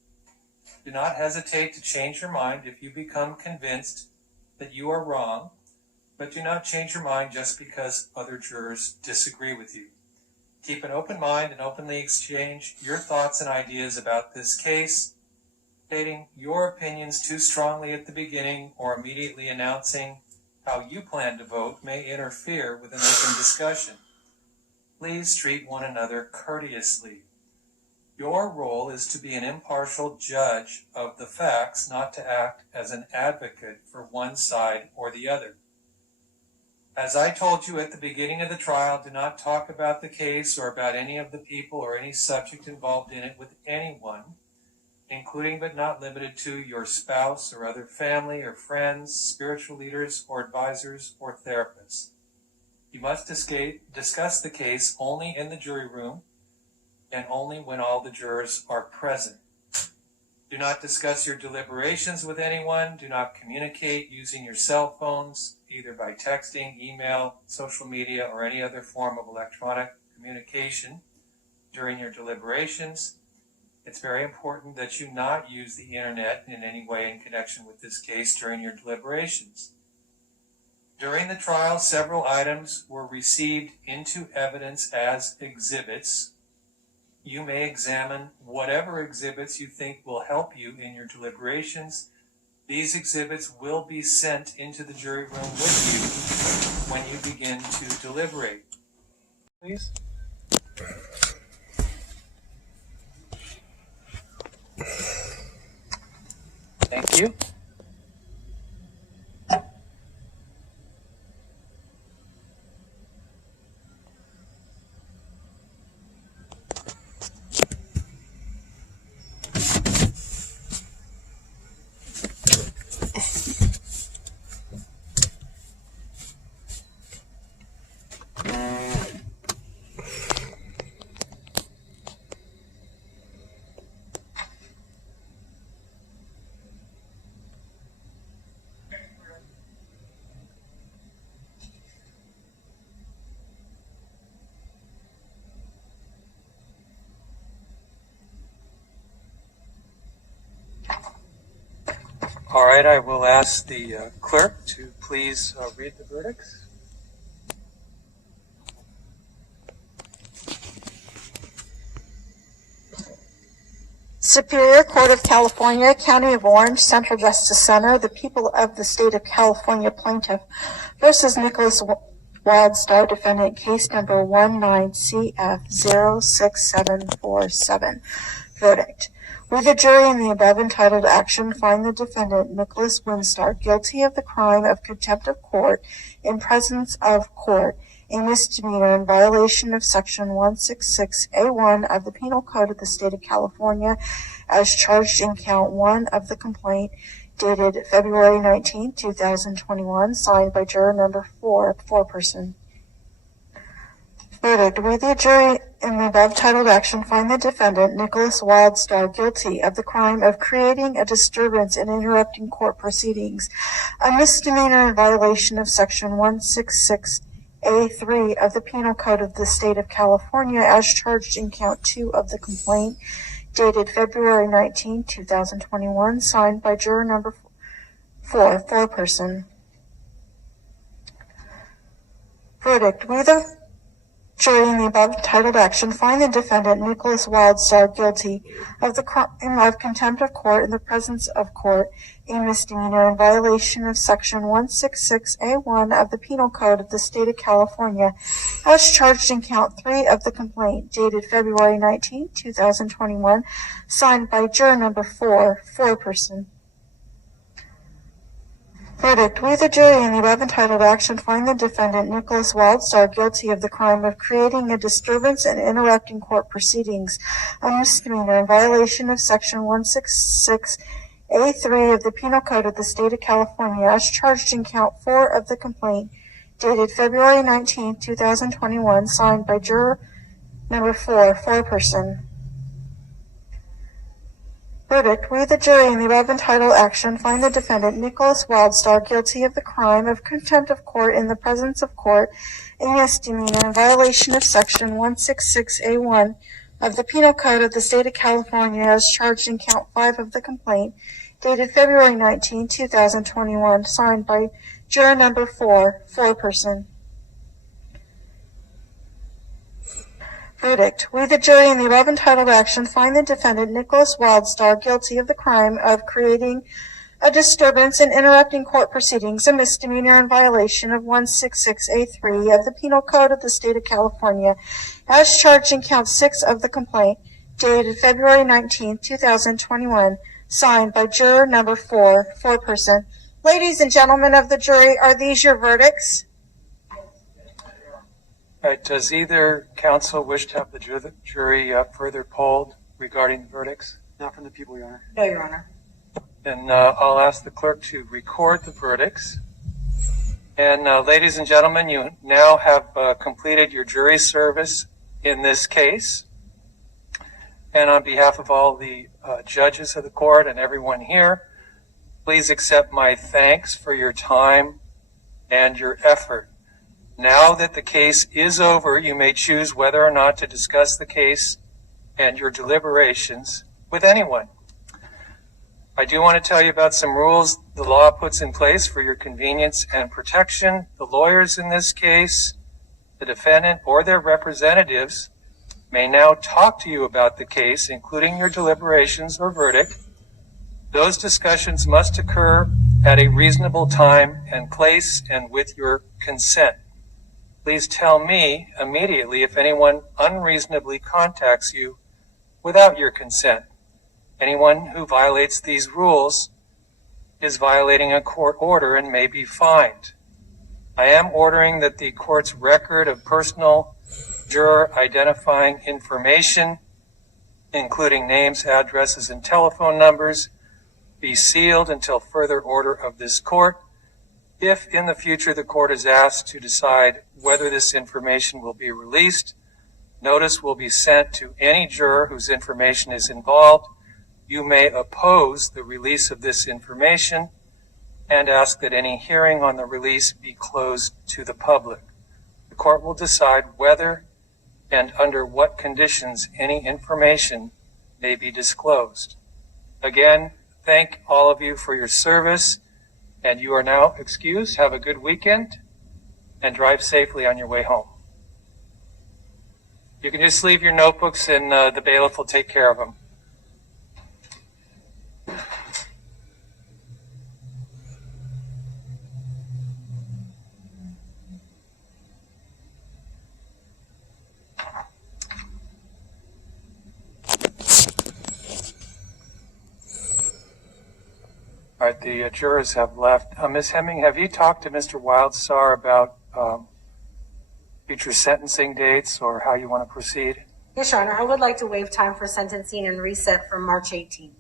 Do not hesitate to change your mind if you become convinced that you are wrong, but do not change your mind just because other jurors disagree with you. Keep an open mind and openly exchange your thoughts and ideas about this case. Stating your opinions too strongly at the beginning or immediately announcing how you plan to vote may interfere with an open discussion. Please treat one another courteously. Your role is to be an impartial judge of the facts, not to act as an advocate for one side or the other. As I told you at the beginning of the trial, do not talk about the case or about any of the people or any subject involved in it with anyone, including but not limited to your spouse or other family or friends, spiritual leaders or advisors or therapists. You must discuss the case only in the jury room and only when all the jurors are present. Do not discuss your deliberations with anyone. Do not communicate using your cell phones, either by texting, email, social media, or any other form of electronic communication during your deliberations. It's very important that you not use the internet in any way in connection with this case during your deliberations. During the trial, several items were received into evidence as exhibits. You may examine whatever exhibits you think will help you in your deliberations. These exhibits will be sent into the jury room with you when you begin to deliberate. Please. Thank you. All right, I will ask the clerk to please read the verdicts. Superior Court of California, County of Orange, Central Justice Center, the people of the state of California plaintiff versus Nickolas Wildstar, defendant, case number 19CF06747. Verdict. We, the jury in the above entitled action, find the defendant, Nickolas Wildstar, guilty of the crime of contempt of court in presence of court, a misdemeanor in violation of Section 166A1 of the Penal Code of the State of California, as charged in Count 1 of the complaint, dated February 19, 2021, signed by juror number 4, foreperson. Verdict. We, the jury in the above titled action, find the defendant, Nickolas Wildstar, guilty of the crime of creating a disturbance and interrupting court proceedings, a misdemeanor in violation of Section 166A3 of the Penal Code of the State of California, as charged in Count 2 of the complaint, dated February 19, 2021, signed by juror number 4, foreperson. Verdict. We, the jury in the above titled action, find the defendant, Nickolas Wildstar, guilty of the crime of contempt of court in the presence of court, a misdemeanor in violation of Section 166A1 of the Penal Code of the State of California, as charged in Count 3 of the complaint, dated February 19, 2021, signed by juror number 4, foreperson. Verdict. We, the jury in the above entitled action, find the defendant, Nickolas Wildstar, guilty of the crime of creating a disturbance and interrupting court proceedings, a misdemeanor in violation of Section 166A3 of the Penal Code of the State of California, as charged in Count 4 of the complaint, dated February 19, 2021, signed by juror number 4, foreperson. Verdict. We, the jury in the above entitled action, find the defendant, Nickolas Wildstar, guilty of the crime of contempt of court in the presence of court, a misdemeanor in violation of Section 166A1 of the Penal Code of the State of California, as charged in Count 5 of the complaint, dated February 19, 2021, signed by juror number 4, foreperson. Verdict. We, the jury in the above entitled action, find the defendant Nickolas Wildstar guilty of the crime of creating a disturbance and interrupting court proceedings, a misdemeanor in violation of 166A3 of the Penal Code of the State of California, as charged in count 6 of the complaint, dated February 19, 2021, signed by juror number 4, foreperson. Ladies and gentlemen of the jury, are these your verdicts? All right, does either counsel wish to have the jury further polled regarding the verdicts? Not from the people, Your Honor. No, Your Honor. Then I'll ask the clerk to record the verdicts. And ladies and gentlemen, you now have completed your jury service in this case. And on behalf of all the judges of the court and everyone here, please accept my thanks for your time and your effort. Now that the case is over, you may choose whether or not to discuss the case and your deliberations with anyone. I do want to tell you about some rules the law puts in place for your convenience and protection. The lawyers in this case, the defendant, or their representatives may now talk to you about the case, including your deliberations or verdict. Those discussions must occur at a reasonable time and place and with your consent. Please tell me immediately if anyone unreasonably contacts you without your consent. Anyone who violates these rules is violating a court order and may be fined. I am ordering that the court's record of personal juror identifying information, including names, addresses, and telephone numbers, be sealed until further order of this court. If in the future the court is asked to decide whether this information will be released, notice will be sent to any juror whose information is involved. You may oppose the release of this information and ask that any hearing on the release be closed to the public. The court will decide whether and under what conditions any information may be disclosed. Again, thank all of you for your service, and you are now excused. Have a good weekend and drive safely on your way home. You can just leave your notebooks and the bailiff will take care of them. All right, the jurors have left. Ms. Hemming, have you talked to Mr. Wildstar about future sentencing dates or how you want to proceed? Yes, Your Honor. I would like to waive time for sentencing and reset for March 18th.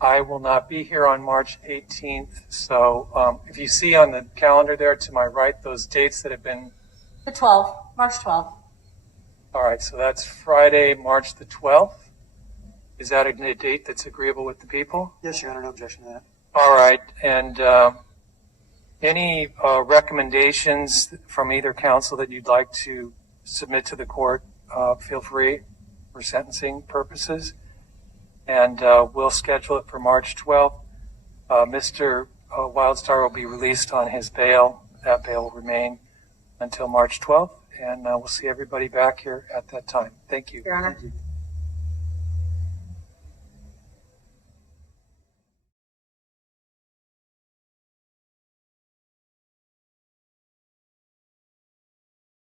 I will not be here on March 18th, so if you see on the calendar there to my right those dates that have been... The 12th, March 12th. All right, so that's Friday, March the 12th. Is that a date that's agreeable with the people? Yes, Your Honor, no objection to that. All right, and any recommendations from either counsel that you'd like to submit to the court, feel free for sentencing purposes. And we'll schedule it for March 12th. Mr. Wildstar will be released on his bail. That bail will remain until March 12th, and we'll see everybody back here at that time. Thank you. Your Honor. Thank you.